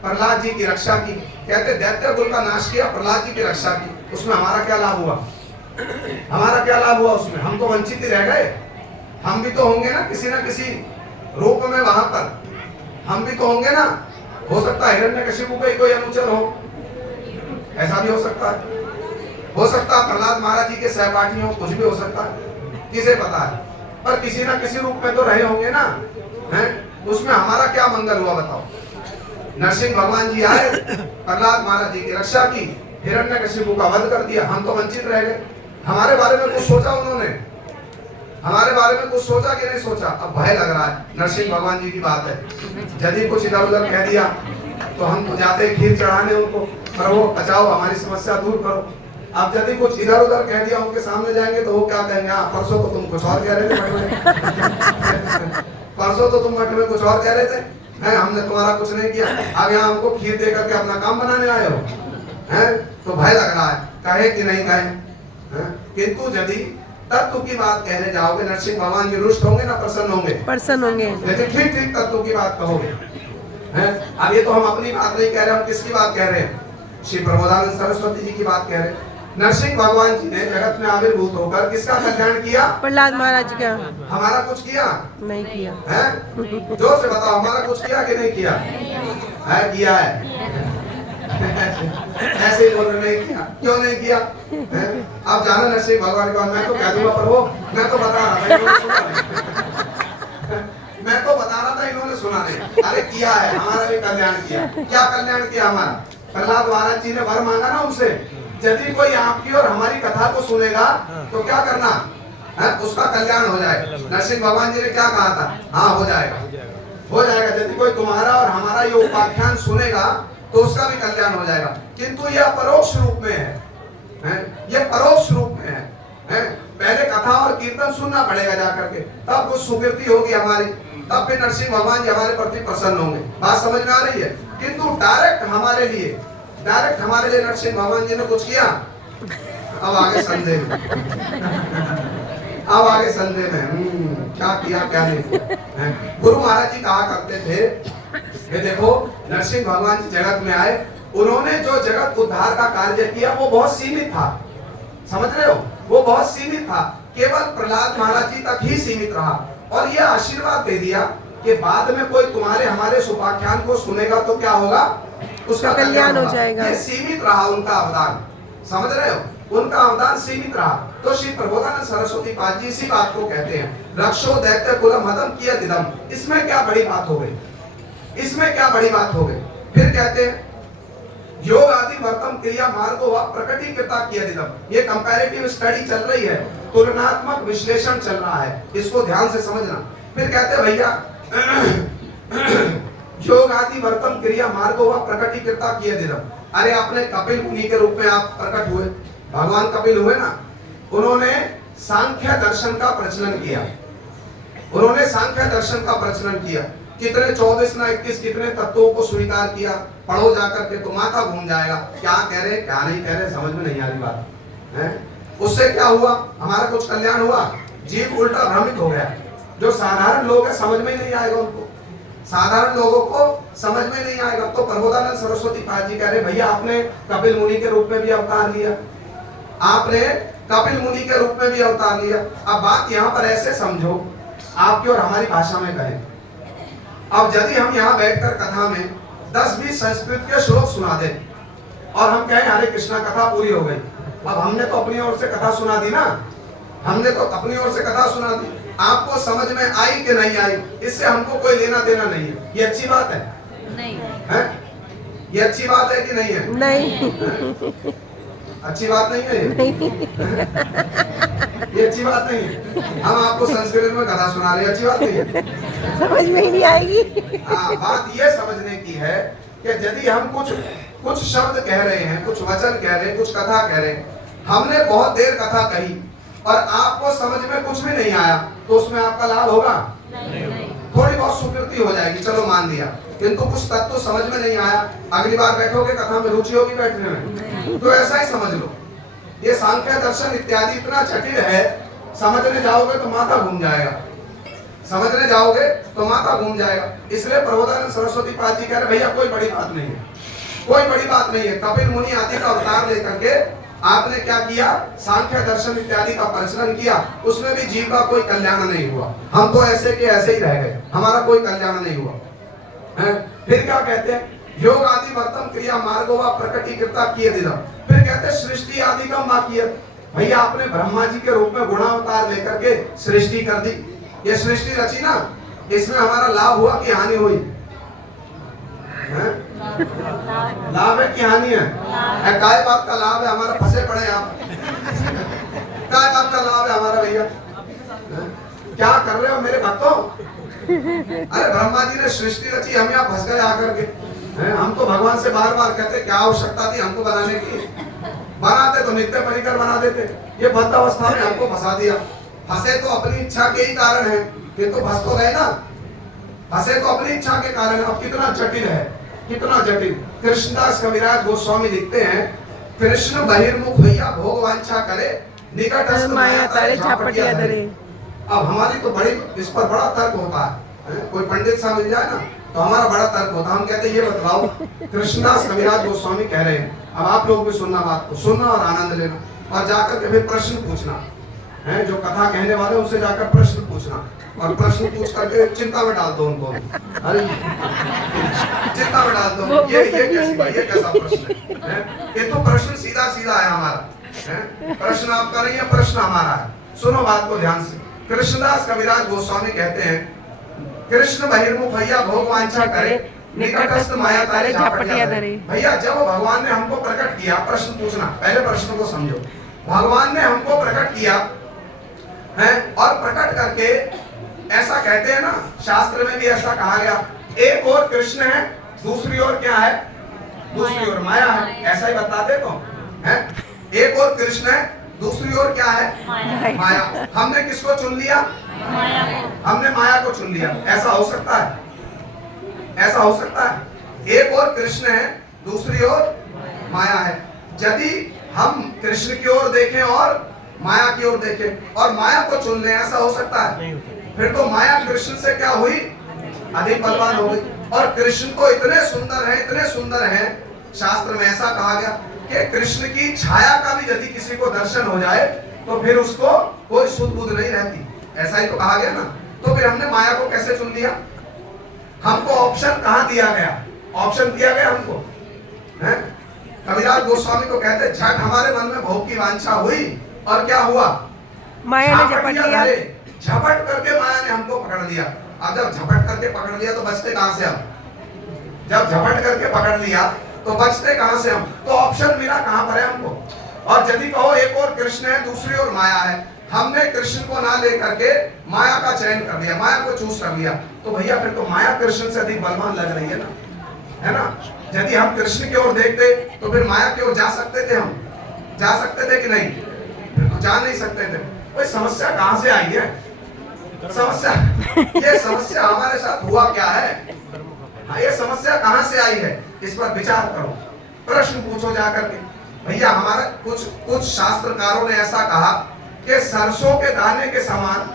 प्रहलाद जी की रक्षा की। कहते दैत्य कुल का नाश किया, प्रहलाद जी की रक्षा की। उसमें हमारा क्या लाभ हुआ? हमारा क्या लाभ हुआ उसमें? हम तो वंचित ही रह गए। हम भी तो होंगे ना किसी रूप में वहां पर, हम भी तो होंगे ना। हो सकता है हिरण्यकशिपु का ही कोई अनुचर हो, ऐसा भी हो सकता है। हो सकता है प्रहलाद महाराज जी के सहपाठी हो, कुछ भी हो सकता है, किसे पता है। पर किसी ना किसी रूप में तो रहे होंगे ना, हैं? उसमें हमारा क्या मंगल हुआ बताओ? नरसिंह भगवान जी आए, प्रहलाद महाराज जी की रक्षा की, हिरण्यकशिपु का वध कर दिया, हम तो वंचित रह गए। हमारे बारे में कुछ सोचा उन्होंने? हमारे बारे में कुछ सोचा कि नहीं सोचा? अब भय लग रहा है। नरसिंह भगवान जी की बात है, यदि कुछ इधर उधर कह दिया तो हम तो जाते खीर चढ़ाने उनको, प्रभु बचाओ, हमारी समस्या दूर करो। अब यदि कुछ इधर उधर कह दिया उनके सामने जाएंगे तो वो क्या कहेंगे? परसों तो तुम कुछ और कह रहे थे, परसों तो तुम मठ में कुछ और कह रहे थे, हैं? हमने तुम्हारा कुछ नहीं किया, अब यहाँ हमको खीर दे करके अपना काम बनाने आए हो, हैं? तो भय लग रहा है, कहे कि नहीं कहे। किंतु यदि तत्व की बात कहने जाओगे, नरसिंह भगवान जी रुष्ट होंगे ना प्रसन्न होंगे? प्रसन्न होंगे। लेकिन ठीक ठीक तत्व की बात कहोगे, हैं? अब ये तो हम अपनी बात नहीं कह रहे, हम किसकी बात कह रहे हैं? श्री प्रबोधानंद सरस्वती जी की बात कह रहे हैं। नरसिंह भगवान जी ने जगत में आविर्भूत होकर किसका कल्याण किया? प्रहलाद महाराज का। हमारा कुछ किया? नहीं किया। हैं? जोर से बताओ, हमारा कुछ किया कि नहीं किया? है किया है। ऐसे ही बोल रहे नहीं किया, क्यों नहीं किया? आप जानो नरसिंह भगवान को, मैं तो कह दूंगा प्रभु, मैं तो बता रहा था, इन्होंने सुना नहीं। मैं तो बता रहा था, इन्होंने सुना नहीं। अरे किया है, हमारा भी कल्याण किया। क्या कल्याण किया हमारा? प्रहलाद महाराज जी ने वर मांगा ना उनसे, यदि कोई आपकी और हमारी कथा को सुनेगा तो क्या करना है? उसका कल्याण हो जाएगा। नरसिंह भगवान जी ने क्या कहा था? हाँ हो जाएगा, हो जाएगा। यदि कोई तुम्हारा और हमारा ये उपाख्यान सुनेगा तो उसका भी कल्याण हो जाएगा। किंतु ये अपरोक्ष रूप में है, ये परोक्ष रूप में है। पहले कथा और कीर्तन सुनना पड़ेगा जाकर के, तब कुछ सुकृति होगी हमारी, तब फिर नरसिंह भगवान जी हमारे प्रति प्रसन्न होंगे। बात समझ में आ रही है? किंतु डायरेक्ट हमारे लिए नरसिंह भगवान जी ने कुछ किया? अब आगे संदेह में, अब आगे संदेह में क्या किया क्या नहीं। गुरु महाराज जी कहा करते थे, ये देखो नरसिंह भगवान जी जगत में आए, उन्होंने जो जगत उद्धार का कार्य किया वो बहुत सीमित था। समझ रहे हो? वो बहुत सीमित था, केवल प्रहलाद महाराज जी तक ही सीमित रहा। और ये आशीर्वाद दे दिया कि बाद में कोई तुम्हारे हमारे उपाख्यान को सुनेगा तो क्या होगा? उसका कल्याण हो जाएगा। ये सीमित रहा उनका अवदान, समझ रहे हो? उनका अवदान सीमित रहा। तो श्री प्रबोधानंद सरस्वती पाद जी इसी बात को कहते हैं, रक्षो दैत्य कुलम हतम किया दिदम। इसमें क्या बड़ी बात हो गई? इसमें क्या बड़ी बात हो गई? फिर कहते हैं योग आदि वर्तम क्रिया मार्गो व प्रकटीकृता किया दिदम। ये कंपैरेटिव स्टडी चल रही है, तुलनात्मक विश्लेषण चल रहा है, इसको ध्यान से समझना। फिर कहते भैया योग आदि वर्तम क्रिया मार्गो व प्रकटीकृता किया दिदम। अरे आपने कपिल मुनि के रूप में आप प्रकट हुए, भगवान कपिल हुए ना, उन्होंने सांख्य दर्शन का प्रचलन किया। उन्होंने सांख्य दर्शन का प्रचलन किया। कितने 24 ना 21 कितने तत्वों को स्वीकार किया। पढ़ो जाकर के तो माथा घूम जाएगा, क्या कह रहे क्या नहीं कह रहे, समझ में नहीं आ रही बात है। उससे क्या हुआ? हमारा कुछ कल्याण हुआ? जीव उल्टा भ्रमित हो गया। जो साधारण लोग है समझ में नहीं आएगा उनको, साधारण लोगों को समझ में नहीं आएगा। तो प्रबोधानंद सरस्वती पाद जी कह रहे भैया आपने कपिल मुनि के रूप में भी अवतार लिया, आपने कपिल मुनि के रूप में भी अवतार लिया। अब बात यहाँ पर ऐसे समझो, आपकी और हमारी भाषा में कहें, अब यदि हम यहाँ बैठकर कथा में 10-20 संस्कृत के श्लोक सुना दें और हम कहें हरे कृष्णा कथा पूरी हो गई। अब हमने तो अपनी ओर से कथा सुना दी ना, हमने तो अपनी ओर से कथा सुना दी। आपको समझ में आई कि नहीं आई, इससे हमको कोई लेना देना नहीं है। ये अच्छी बात है? नहीं है। ये अच्छी बात है कि नहीं है? नहीं। अच्छी बात नहीं है ये? नहीं। ये अच्छी बात नहीं है। हम आपको संस्कृत में कथा सुना रहे हैं, अच्छी बात नहीं है। समझ में ही नहीं आएगी। हाँ, बात ये समझने की है कि यदि हम कुछ शब्द कह रहे हैं, कुछ वचन कह रहे हैं, कुछ कथा कह रहे हैं, हमने बहुत देर कथा कही और आपको समझ में कुछ भी नहीं आया, तो उसमें आपका लाभ होगा? थोड़ी बहुत स्वीकृति हो जाएगी, चलो मान लिया, किंतु कुछ तत्व तो समझ में नहीं आया, अगली बार बैठोगे कथा में रुचि होगी बैठने में? तो ऐसा ही समझ लो, ये सांख्य दर्शन इत्यादि इतना जटिल है, समझने जाओगे तो माथा घूम जाएगा, समझने जाओगे तो माथा घूम जाएगा। इसलिए प्रबोधानंद सरस्वती पाद जी कह रहे भैया कोई बड़ी बात नहीं है, कोई बड़ी बात नहीं है। कपिल मुनि आदि का अवतार लेकर के आपने क्या किया? सांख्य दर्शन इत्यादि का परिश्रम किया, उसमें भी जीव का कोई कल्याण नहीं हुआ। हम तो ऐसे के ऐसे ही रह गए, हमारा कोई कल्याण नहीं हुआ है। फिर क्या कहते हैं? योग आदि वर्तम क्रिया मार्गो व प्रकटीकृता किए दिनम। फिर कहते हैं सृष्टि आदि का माकियत। भैया आपने ब्रह्मा जी के रूप में गुणावतार लेकर के सृष्टि कर दी, ये सृष्टि रची ना, इसमें हमारा लाभ हुआ कि हानि हुई? लाभ है कि हानि है? काय बात का लाभ है? हमारा फंसे पड़े आप, काय बात का लाभ है हमारा भैया? क्या कर रहे हो मेरे भक्तों? अरे ब्रह्मा जी ने सृष्टि रची, हम यहाँ फंस गए आकर के। हम तो भगवान से बार बार कहते क्या आवश्यकता थी हमको बनाने की? बनाते तो नित्य परिकर बना देते, ये बद्ध अवस्था में हमको फंसा दिया। फंसे तो अपनी इच्छा के ही कारण है, ये तो फंस तो गए ना, फंसे तो अपनी इच्छा के कारण। अब कितना जटिल है, कितना जटिल। कृष्णदास कविराज गोस्वामी लिखते हैं, कृष्ण बहिर्मुख भैया भोग वांछा करे, निकटस्थ माया तारे झापटिया धरे। अब हमारी तो बड़ी इस पर बड़ा तर्क होता है, कोई पंडित सा मिल जाए ना तो हमारा बड़ा तर्क होता है। हम कहते हैं ये बताओ, कृष्णदास कविराज गोस्वामी कह रहे हैं, अब आप लोग भी सुनना, बात को सुनना और आनंद लेना और जाकर के फिर प्रश्न पूछना है। जो कथा कहने वाले उनसे जाकर प्रश्न पूछना और प्रश्न पूछ करके चिंता में डाल दो उनको। अरे चिंता में डाल दो, ये कैसा प्रश्न है? ये तो प्रश्न सीधा सीधा है हमारा, प्रश्न आपका नहीं है, प्रश्न हमारा है। सुनो बात को ध्यान से। कृष्णदास कविराज गोस्वामी कहते हैं, कृष्ण बहिर्मुख भैया भोग वांछा करे, निकटस्थ माया तारे झापटिया धरे। भैया जब भगवान ने हमको प्रकट किया, प्रश्न पूछना, पहले प्रश्न को समझो। भगवान ने हमको प्रकट किया है और प्रकट करके ऐसा कहते हैं ना, शास्त्र में भी ऐसा कहा गया, एक और कृष्ण है, दूसरी ओर क्या है? दूसरी ओर माया है, ऐसा ही बताते तो है। एक और कृष्ण है, दूसरी ओर क्या है? माया। हमने किसको चुन लिया? माया को। हमने माया को चुन लिया। ऐसा हो सकता है? ऐसा हो सकता है? एक और कृष्ण है, दूसरी ओर माया है। यदि हम कृष्ण की ओर देखें और माया की ओर देखें और माया को चुन लें, ऐसा हो सकता है? फिर तो माया कृष्ण से क्या हुई? अधिक बलवान हो गई। और कृष्ण को इतने सुंदर है, इतने सुंदर है, शास्त्र में ऐसा कहा गया कि कृष्ण की छाया का भी यदि किसी को दर्शन हो जाए तो फिर उसको कोई सुध बुध नहीं रहती, ऐसा ही तो कहा गया ना। तो फिर हमने माया को कैसे चुन लिया? हमको ऑप्शन कहाँ दिया गया? ऑप्शन दिया गया हमको, है? कविराज गोस्वामी को कहते, झट हमारे मन में भोग की वांछा हुई और क्या हुआ? माया ने झपट लिया, झपट करके माया ने हमको पकड़ लिया। अब जब झपट करके पकड़ लिया तो बचते कहां से हम? जब झपट करके पकड़ लिया तो बचते कहां से हम? तो ऑप्शन मिला कहां पर है हमको? और यदि कहो एक और कृष्ण है, दूसरी ओर माया है, हमने कृष्ण को ना लेकर के माया का चयन कर लिया, माया को चूज कर लिया, तो भैया फिर तो माया कृष्ण से अधिक बलवान लग रही है ना, है ना? यदि हम कृष्ण की ओर देखते तो फिर माया की ओर जा सकते थे, हम जा सकते थे कि नहीं? फिर तो जा नहीं सकते थे। भाई समस्या कहां से आई है? समस्या, ये समस्या हमारे साथ हुआ क्या है? हाँ, ये समस्या कहां से आई है, इस पर विचार करो, प्रश्न पूछो जाकर के। भैया हमारा कुछ शास्त्रकारों ने ऐसा कहा कि सरसों के दाने के समान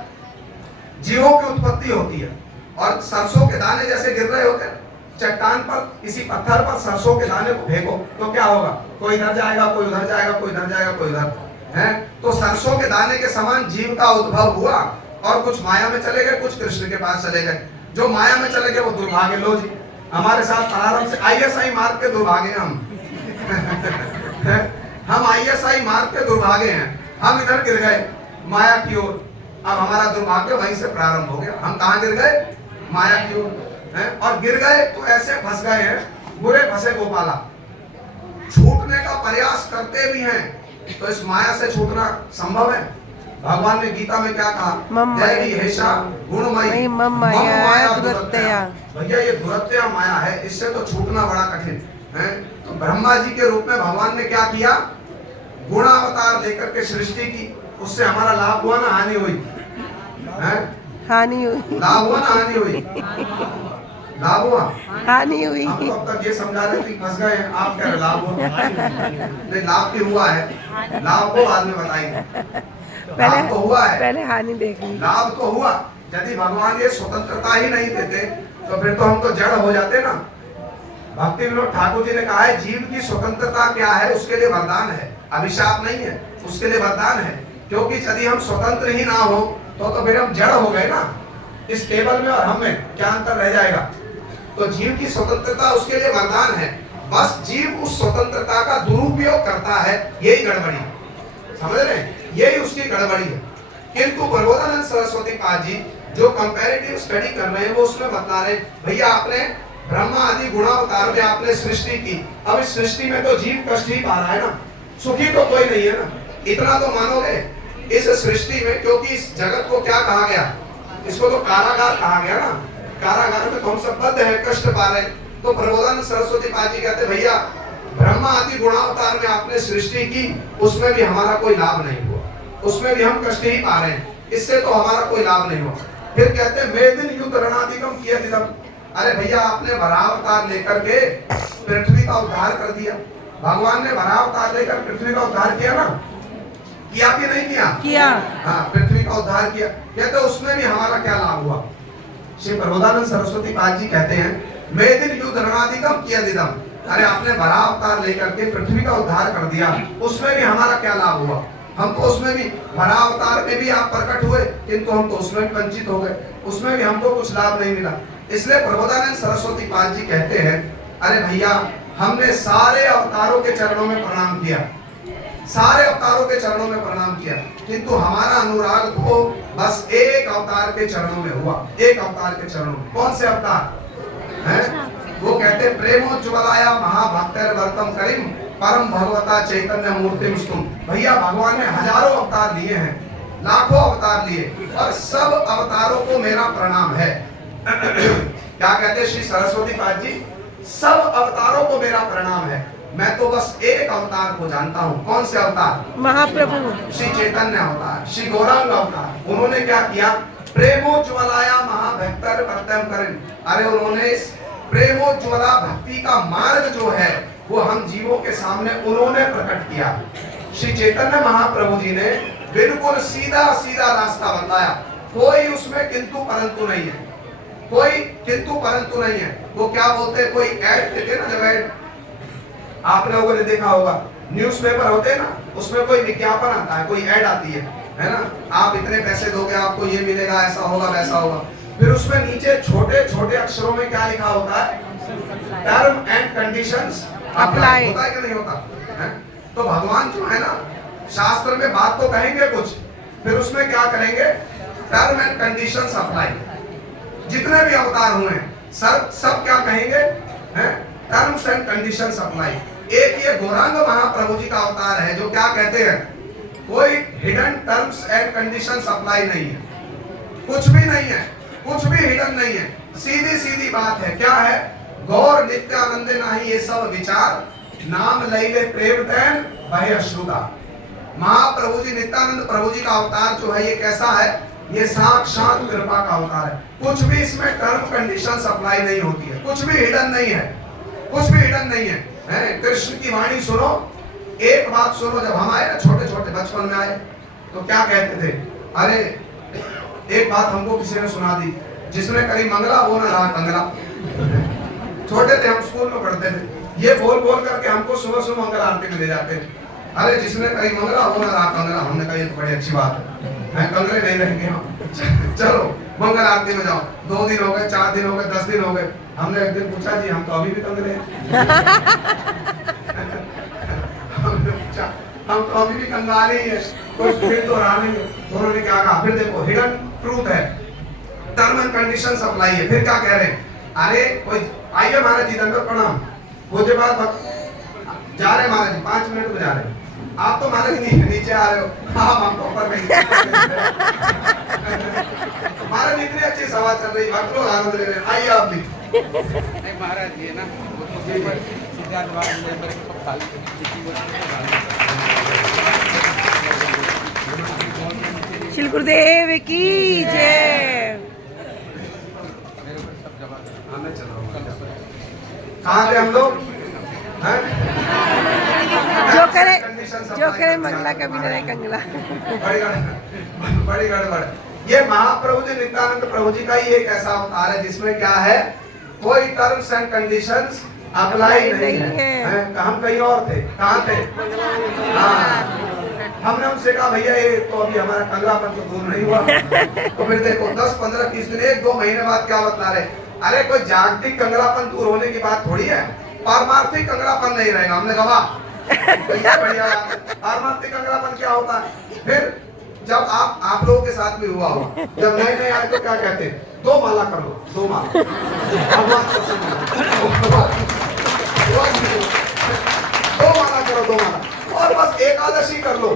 जीवों की उत्पत्ति होती है, और सरसों के दाने जैसे गिर रहे होते हैं चट्टान पर, किसी पत्थर पर सरसों के दाने को फेंको तो क्या होगा? कोई इधर जाएगा, कोई उधर जाएगा, कोई इधर जाएगा, कोई उधर, है? तो सरसों के दाने के समान जीव का उद्भव हुआ, और कुछ माया में चले गए, कुछ कृष्ण के पास चले गए। जो माया में चले गए वो दुर्भाग्य। लो जी, हमारे साथ प्रारंभ से ISI मार्ग के दुर्भाग्य हम हम ISI मार्ग के दुर्भाग्य हैं। हम इधर गिर गए माया की ओर, अब हमारा दुर्भाग्य वहीं से प्रारंभ हो गया। हम कहाँ गिर गए? माया की ओर, और गिर गए तो ऐसे फंस गए हैं, बुरे फंसे गोपाला। छूटने का प्रयास करते भी हैं तो इस माया से छूटना संभव है? भगवान ने गीता में क्या कहा? मम दैवी हेषा गुणमयी मम माया दुरत्यया। भैया ये दुरत्या माया है, इससे तो छूटना बड़ा कठिन है। तो ब्रह्मा जी के रूप में भगवान ने क्या किया? गुणावतार लेकर के सृष्टि की। उससे हमारा लाभ हुआ ना हानि हुई? है हानि हुई। लाभ हुआ ना हानि हुई? लाभ हुआ, हानि हुई। हम तो अब तक ये समझा रहे थे फंस गए हैं, आप कह रहे लाभ हुआ। नहीं, लाभ भी हुआ है, लाभ को बाद में बताएंगे। लाभ तो हुआ है, पहले हानि देखनी। लाभ तो हुआ। यदि भगवान ये स्वतंत्रता ही नहीं देते तो फिर तो हम तो जड़ हो जाते ना। भक्ति विनोद ठाकुर जी ने कहा है जीव की स्वतंत्रता क्या है? उसके लिए वरदान है, अभिशाप नहीं है, उसके लिए वरदान है। क्योंकि यदि हम स्वतंत्र ही ना हो तो फिर हम जड़ हो गए ना। इस टेबल में और हम में क्या अंतर रह जाएगा? तो जीव की स्वतंत्रता उसके लिए वरदान है, बस जीव उस स्वतंत्रता का दुरुपयोग करता है, यही गड़बड़ी, समझ रहे हैं? यही उसकी गड़बड़ी है। किंतु प्रबोधानंद सरस्वती पाद जी जो कंपैरेटिव स्टडी कर रहे हैं वो उसमें बता रहे हैं भैया आपने ब्रह्मा आदि गुणावतार में आपने सृष्टि की, अब इस सृष्टि में तो जीव कष्ट ही पा रहा है ना, सुखी तो कोई नहीं है ना। इतना तो मानोगे इस सृष्टि में, क्योंकि इस जगत को क्या कहा गया? इसको तो कारागार कहा गया ना। कारागार में तो हम सब बद्ध है, कष्ट पा रहे हैं। तो प्रबोधानंद सरस्वती पाद जी कहते भैया ब्रह्मा आदि गुणावतार में आपने सृष्टि की, उसमें भी हमारा कोई लाभ नहीं हुआ, उसमें भी हम कष्ट ही पा रहे हैं, इससे तो हमारा कोई लाभ नहीं हुआ। फिर कहते हैं मेदिन युद्ध रणाधिकम किया दिदम। अरे भैया आपने वरावतार लेकर के पृथ्वी का उद्धार कर दिया। भगवान ने वरावतार लेकर पृथ्वी का उद्धार किया ना, किया कि नहीं किया? किया। हाँ, पृथ्वी का उद्धार किया। कहते उसमें भी हमारा क्या लाभ हुआ? श्री प्रबोधानंद सरस्वती पाद जी कहते हैं मेदिन युद्ध रणाधिकम किया दिदम। अरे आपने वरावतार लेकर के पृथ्वी का उद्धार कर दिया, उसमें भी हमारा क्या लाभ हुआ? हम तो उसमें भी वरावतार में भी आप प्रकट हुए, किंतु हम तो उसमें भी वंचित हो गए, उसमें भी हमको कुछ लाभ नहीं मिला। इसलिए प्रबोधानंद सरस्वती पाद जी कहते हैं अरे भैया हमने सारे अवतारों के चरणों में प्रणाम किया, सारे अवतारों के चरणों में प्रणाम किया, किंतु हमारा अनुराग तो बस एक अवतार के चरणों में हुआ, एक अवतार के चरणों में। कौन से अवतार हैं? वो कहते प्रेमोज्ज्वलाया महाभक्तर वर्तम करीम परम भगवता चैतन्य मूर्ति मुस्तुम। भैया भगवान ने हजारों अवतार लिए हैं, लाखों अवतार लिए, और सब अवतारों को मेरा प्रणाम है। क्या कहते श्री सरस्वती पाद जी? सब अवतारों को मेरा प्रणाम है, मैं तो बस एक अवतार को जानता हूँ। कौन से अवतार? महाप्रभु श्री चैतन्य अवतार, श्री गौरांग अवतार। उन्होंने क्या किया? प्रेमोज्ज्वलाया महाभक्तर वर्तम करीम। अरे उन्होंने इस प्रेमोज्ज्वला भक्ति का मार्ग जो है वो हम जीवों के सामने उन्होंने प्रकट किया। श्री चैतन्य महाप्रभु जी ने बिल्कुल सीधा सीधा रास्ता बताया, कोई उसमें किंतु परंतु नहीं है, कोई किंतु परंतु नहीं है। वो क्या बोलते हैं, कोई ऐड देते ना, जब ऐड आप लोगों ने देखा होगा, न्यूज़पेपर होते हैं ना, उसमें कोई विज्ञापन आता है, कोई ऐड आती है ना, आप इतने पैसे दोगे आपको ये मिलेगा, ऐसा होगा वैसा होगा। फिर उसमें नीचे छोटे छोटे अक्षरों में क्या लिखा होता है? Term and conditions apply. होता है कि नहीं होता है? तो भगवान जो है ना, शास्त्र में बात तो कहेंगे कुछ, फिर उसमें क्या करेंगे? Term and conditions apply. जितने भी अवतार हुए सब क्या कहेंगे? Terms and conditions apply. एक ये गौरांग महाप्रभु जी का अवतार है जो क्या कहते हैं, कोई hidden terms and conditions apply नहीं है, कुछ भी नहीं है, कुछ भी हिडन नहीं है, सीधी सीधी बात है। क्या है? गौर नित्यानंद नाही ये सब विचार, नाम लैले प्रेम तैन वह अश्रुता। महाप्रभु जी नित्यानंद प्रभु जी का अवतार जो है ये कैसा है? ये साक्षात कृपा का अवतार है। कुछ भी इसमें टर्म कंडीशंस अप्लाई नहीं होती है, कुछ भी हिडन नहीं है, कुछ भी हिडन नहीं है। कृष्ण की वाणी सुनो। एक बात सुनो, जब हम आए ना छोटे छोटे बचपन में आए तो क्या कहते थे? अरे एक बात हमको किसी ने सुना दी, जिसने करी मंगला वो ना रहा कंगला। छोटे थे हम, स्कूल में पढ़ते थे, ये बोल बोल करके हमको सुबह सुबह मंगल आरती में ले जाते हैं। अरे जिसने करी मंगला वो ना रहा कंगला। हमने कहा ये तो बड़ी अच्छी बात है, कंगले नहीं रहेंगे हम। चलो मंगल आरती में जाओ। 2 दिन हो गए, 4 दिन हो गए, 10 दिन हो गए। हमने एक दिन पूछा जी हम तो अभी भी कंगले हैं। हमने पूछा हम तो अभी भी कंगाले ही है, कोई फिर तो रहा नहीं है। उन्होंने क्या कहा? फिर देखो हिडन ट्रूथ है, टर्म एंड कंडीशंस अप्लाई है। फिर क्या कह रहे हैं? अरे कोई आइए महाराज जी, दंडवत प्रणाम। वो जब बात जा रहे महाराज जी, 5 मिनट में जा रहे। आप तो महाराज नीचे आ रहे हो, हम ऊपर में महाराज इतनी अच्छी सभा चल रही, भक्त लोग आनंद ले रहे हैं, आइए आप भी। नहीं महाराज ये ना वो तो सीधा जवाब मिले मेरे को सब खाली किसी श्री गुरुदेव की जय। मेरे ऊपर सब जवाब हाँ, मैं चल रहा हूँ। कहाँ थे हम लोग हैं? जो करे मंगला कभी न रहे कंगला। बड़ी गड़बड़। ये महाप्रभु जी नित्यानंद प्रभु जी का ही एक ऐसा अवतार है जिसमें क्या है, कोई टर्म्स एंड कंडीशंस अप्लाई नहीं है। हम कहीं और थे, कहाँ थे? हाँ, हमने उनसे कहा भैया ये तो अभी हमारा कंगलापन तो दूर नहीं हुआ। तो फिर देखो 10, 15, 30 दिन, 1-2 महीने बाद क्या बतला रहे, अरे कोई जागतिक कंगलापन दूर होने की बात थोड़ी है, पारमार्थिक कंगलापन नहीं रहेगा। हमने कहा बढ़िया बात है। पारमार्थिक कंगलापन क्या होता है? फिर जब आप लोगों के साथ भी हुआ होगा, जब नए नए आए तो क्या कहते हैं, 2 माला कर लो, 2 माला भगवान पसंद है, 2 माला करो, 2 माला, और बस एकादशी कर लो,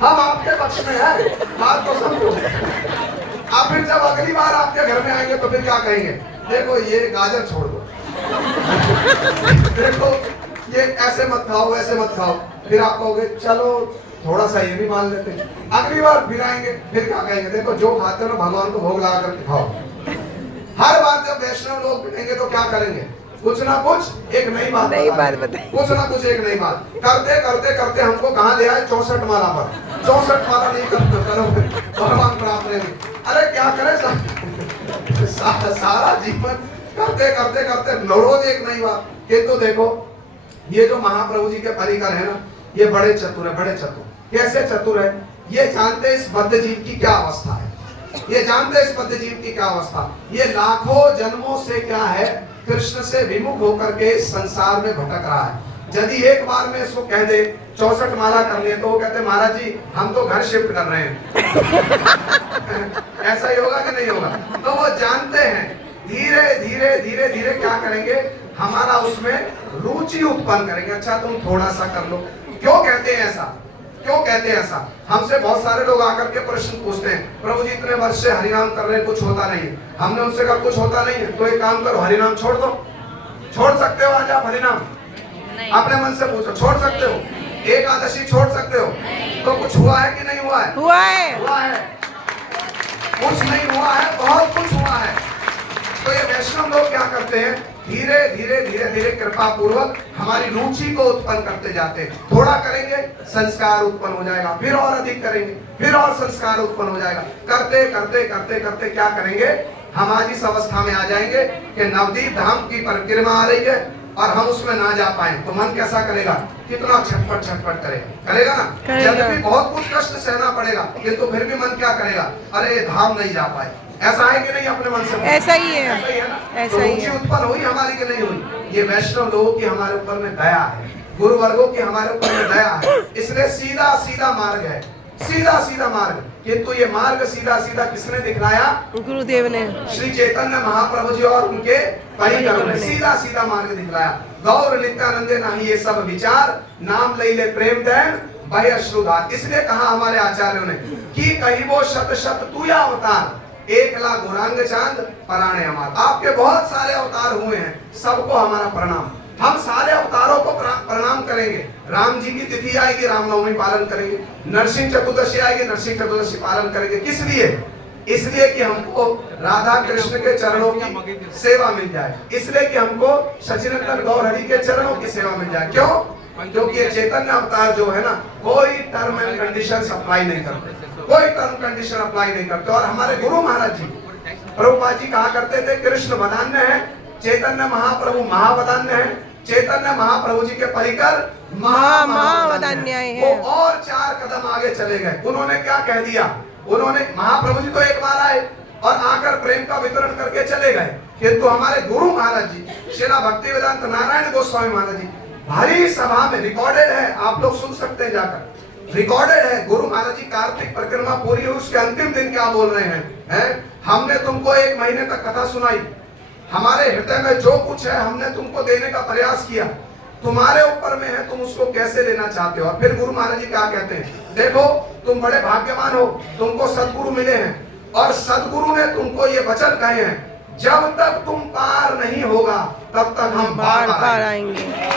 हम आपके पक्ष में है, बात तो समझो। आप फिर जब अगली बार आपके घर में आएंगे तो फिर क्या कहेंगे, देखो ये गाजर छोड़ दो, देखो ये ऐसे मत खाओ, ऐसे मत खाओ। फिर आप कहोगे चलो थोड़ा सा ये भी मान लेते हैं। अगली बार फिर आएंगे, फिर क्या कहेंगे, देखो जो खाते हो ना भगवान को भोग लगा करके खाओ। हर बार जब वैष्णव लोग मिलेंगे तो क्या करेंगे, कुछ ना कुछ एक नई बात बताएं, कुछ ना कुछ एक नई बात करते करते करते हमको कहाँ ले आए, 64 माला पर। 64 माला नहीं करो भगवान प्राप्त नहीं। अरे क्या करें, सारा जीवन करते करते करते रोज एक नई बात। किंतु देखो ये जो महाप्रभु जी के परिकर है ना, ये बड़े चतुर है, बड़े चतुर। कैसे चतुर है, ये जानते हैं इस बद्ध जीव की क्या अवस्था है, ये जानते हैं इस बद्ध जीव की क्या अवस्था। ये लाखों जन्मों से क्या है, कृष्ण से विमुख होकर के इस संसार में भटक रहा है। यदि एक बार में इसको कह दे 64 माला करनी है तो वो कहते महाराज जी हम तो घर शिफ्ट कर रहे हैं। ऐसा ही होगा कि नहीं होगा? तो वो जानते हैं धीरे धीरे धीरे धीरे क्या करेंगे, हमारा उसमें रुचि उत्पन्न करेंगे। अच्छा तुम थोड़ा सा कर लो। क्यों कहते हैं ऐसा, क्यों कहते हैं ऐसा? हमसे बहुत सारे लोग आकर के प्रश्न पूछते हैं, प्रभु जी इतने वर्ष से हरिनाम कर रहे हैं, कुछ होता नहीं है। हमने उनसे कहा कुछ होता नहीं है तो एक काम करो, हरिनाम छोड़ दो। छोड़ सकते हो आज आप हरिनाम? अपने मन से पूछो, छोड़ सकते हो? एकादशी छोड़ सकते हो? तो कुछ हुआ है कि नहीं हुआ है? हुआ है, हुआ है। कुछ नहीं हुआ है, बहुत कुछ हुआ है। तो ये वैष्णव लोग क्या करते हैं, धीरे धीरे धीरे धीरे कृपा पूर्वक हमारी रुचि को उत्पन्न करते जाते हैं। थोड़ा करेंगे संस्कार उत्पन्न हो जाएगा, फिर और अधिक करेंगे, फिर और संस्कार उत्पन्न हो जाएगा। करते करते करते करते क्या करेंगे, हम आज इस अवस्था में आ जाएंगे कि नवदीप धाम की परिक्रमा आ रही है और हम उसमें ना जा पाए तो मन कैसा करेगा, कितना छटपट छटपट करेगा ना। जब भी बहुत कुछ कष्ट सहना पड़ेगा किंतु फिर भी मन क्या करेगा, अरे धाम नहीं जा पाए। ऐसा है कि नहीं अपने मन से? ऐसा ही है, ऐसा ही है ना। ऐसा तो ही रुचि है। उत्पन्न हुई हमारी कि नहीं हुई? ये वैष्णव लोगों की हमारे ऊपर में दया है, गुरु वर्गों की हमारे ऊपर में दया है, इसलिए सीधा सीधा मार्ग है, सीधा सीधा मार्ग। किंतु ये मार्ग सीधा सीधा किसने दिखलाया? गुरुदेव ने, श्री चैतन्य महाप्रभु जी और उनके परिकरों ने सीधा सीधा मार्ग दिखलाया। गौर नित्यानंदे नाही ये सब विचार, नाम ले ले प्रेम दैन भय अश्रुधार। इसलिए कहा हमारे आचार्यों ने कि कहीं वो शत शत तू या अवतार, 1,00,000 गुरांग चांद पराणे अमार। आपके बहुत सारे अवतार हुए हैं, सबको हमारा प्रणाम। हम सारे अवतारों को प्रणाम करेंगे। राम जी की तिथि आएगी, रामनवमी पालन करेंगे। नरसिंह चतुर्दशी आएगी, नरसिंह चतुर्दशी पालन करेंगे। किस लिए? इसलिए कि हमको राधा कृष्ण के चरणों की सेवा मिल जाए, इसलिए कि हमको सचिनंदन गौर हरि के चरणों की सेवा मिल जाए। क्यों? क्योंकि ये चैतन्य अवतार जो है ना, कोई टर्म एंड कंडीशन अप्लाई नहीं करते, कोई टर्म कंडीशन अप्लाई नहीं करते। और हमारे गुरु महाराज जी प्रभुपाद जी कहा करते थे, कृष्ण वदान्य है, चैतन्य महाप्रभु महावदान्य है, चैतन्य महाप्रभु जी के परिकर महावदान्य है। वो और 4 कदम आगे चले गए। उन्होंने क्या कह दिया, उन्होंने महाप्रभु जी तो एक बार आए और आकर प्रेम का वितरण करके चले गए, किंतु हमारे गुरु महाराज जी श्री भक्तिवेदांत नारायण गोस्वामी महाराज जी भारी सभा में, रिकॉर्डेड है, आप लोग सुन सकते हैं जाकर, रिकॉर्डेड है। गुरु महाराज जी कार्तिक परिक्रमा पूरी हुई, उसके अंतिम दिन क्या बोल रहे हैं, हमने तुमको 1 महीने तक कथा सुनाई, हमारे हृदय में जो कुछ है हमने तुमको देने का प्रयास किया, तुम्हारे ऊपर में है तुम उसको कैसे लेना चाहते हो। और फिर गुरु महाराज जी क्या कहते हैं, देखो तुम बड़े भाग्यवान हो, तुमको सदगुरु मिले हैं और सदगुरु ने तुमको ये वचन कहे हैं, जब तक तुम पार नहीं होगा तब तक हम बार बार बार आएंगे। आएंगे।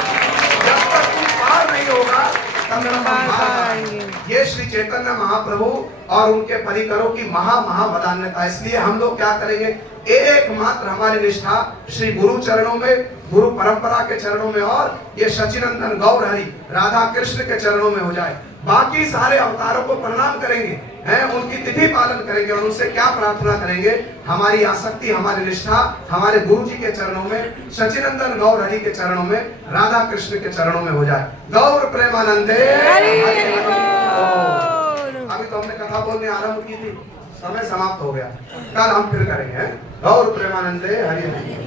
जब तक तुम पार नहीं होगा तब तक हम बार बार बार आएंगे। आएंगे। ये श्री चैतन्य महाप्रभु और उनके परिकरों की महावदान्यता। इसलिए हम लोग क्या करेंगे, एकमात्र हमारी निष्ठा श्री गुरु चरणों में, गुरु परंपरा के चरणों में और ये सचिनंदन गौर हरि राधा कृष्ण के चरणों में हो जाए। बाकी सारे अवतारों को प्रणाम करेंगे हैं, उनकी तिथि पालन करेंगे और उनसे क्या प्रार्थना करेंगे, हमारी आसक्ति, हमारी निष्ठा हमारे गुरु जी के चरणों में, सचिनंदन गौर हरि के चरणों में, राधा कृष्ण के चरणों में हो जाए। गौर प्रेमानंदे हरि हरि हरि हरि। बोल। अभी तो हमने कथा बोलने आरंभ की थी, समय समाप्त हो गया, कल हम फिर करेंगे। गौर प्रेमानंदे हरि हरि।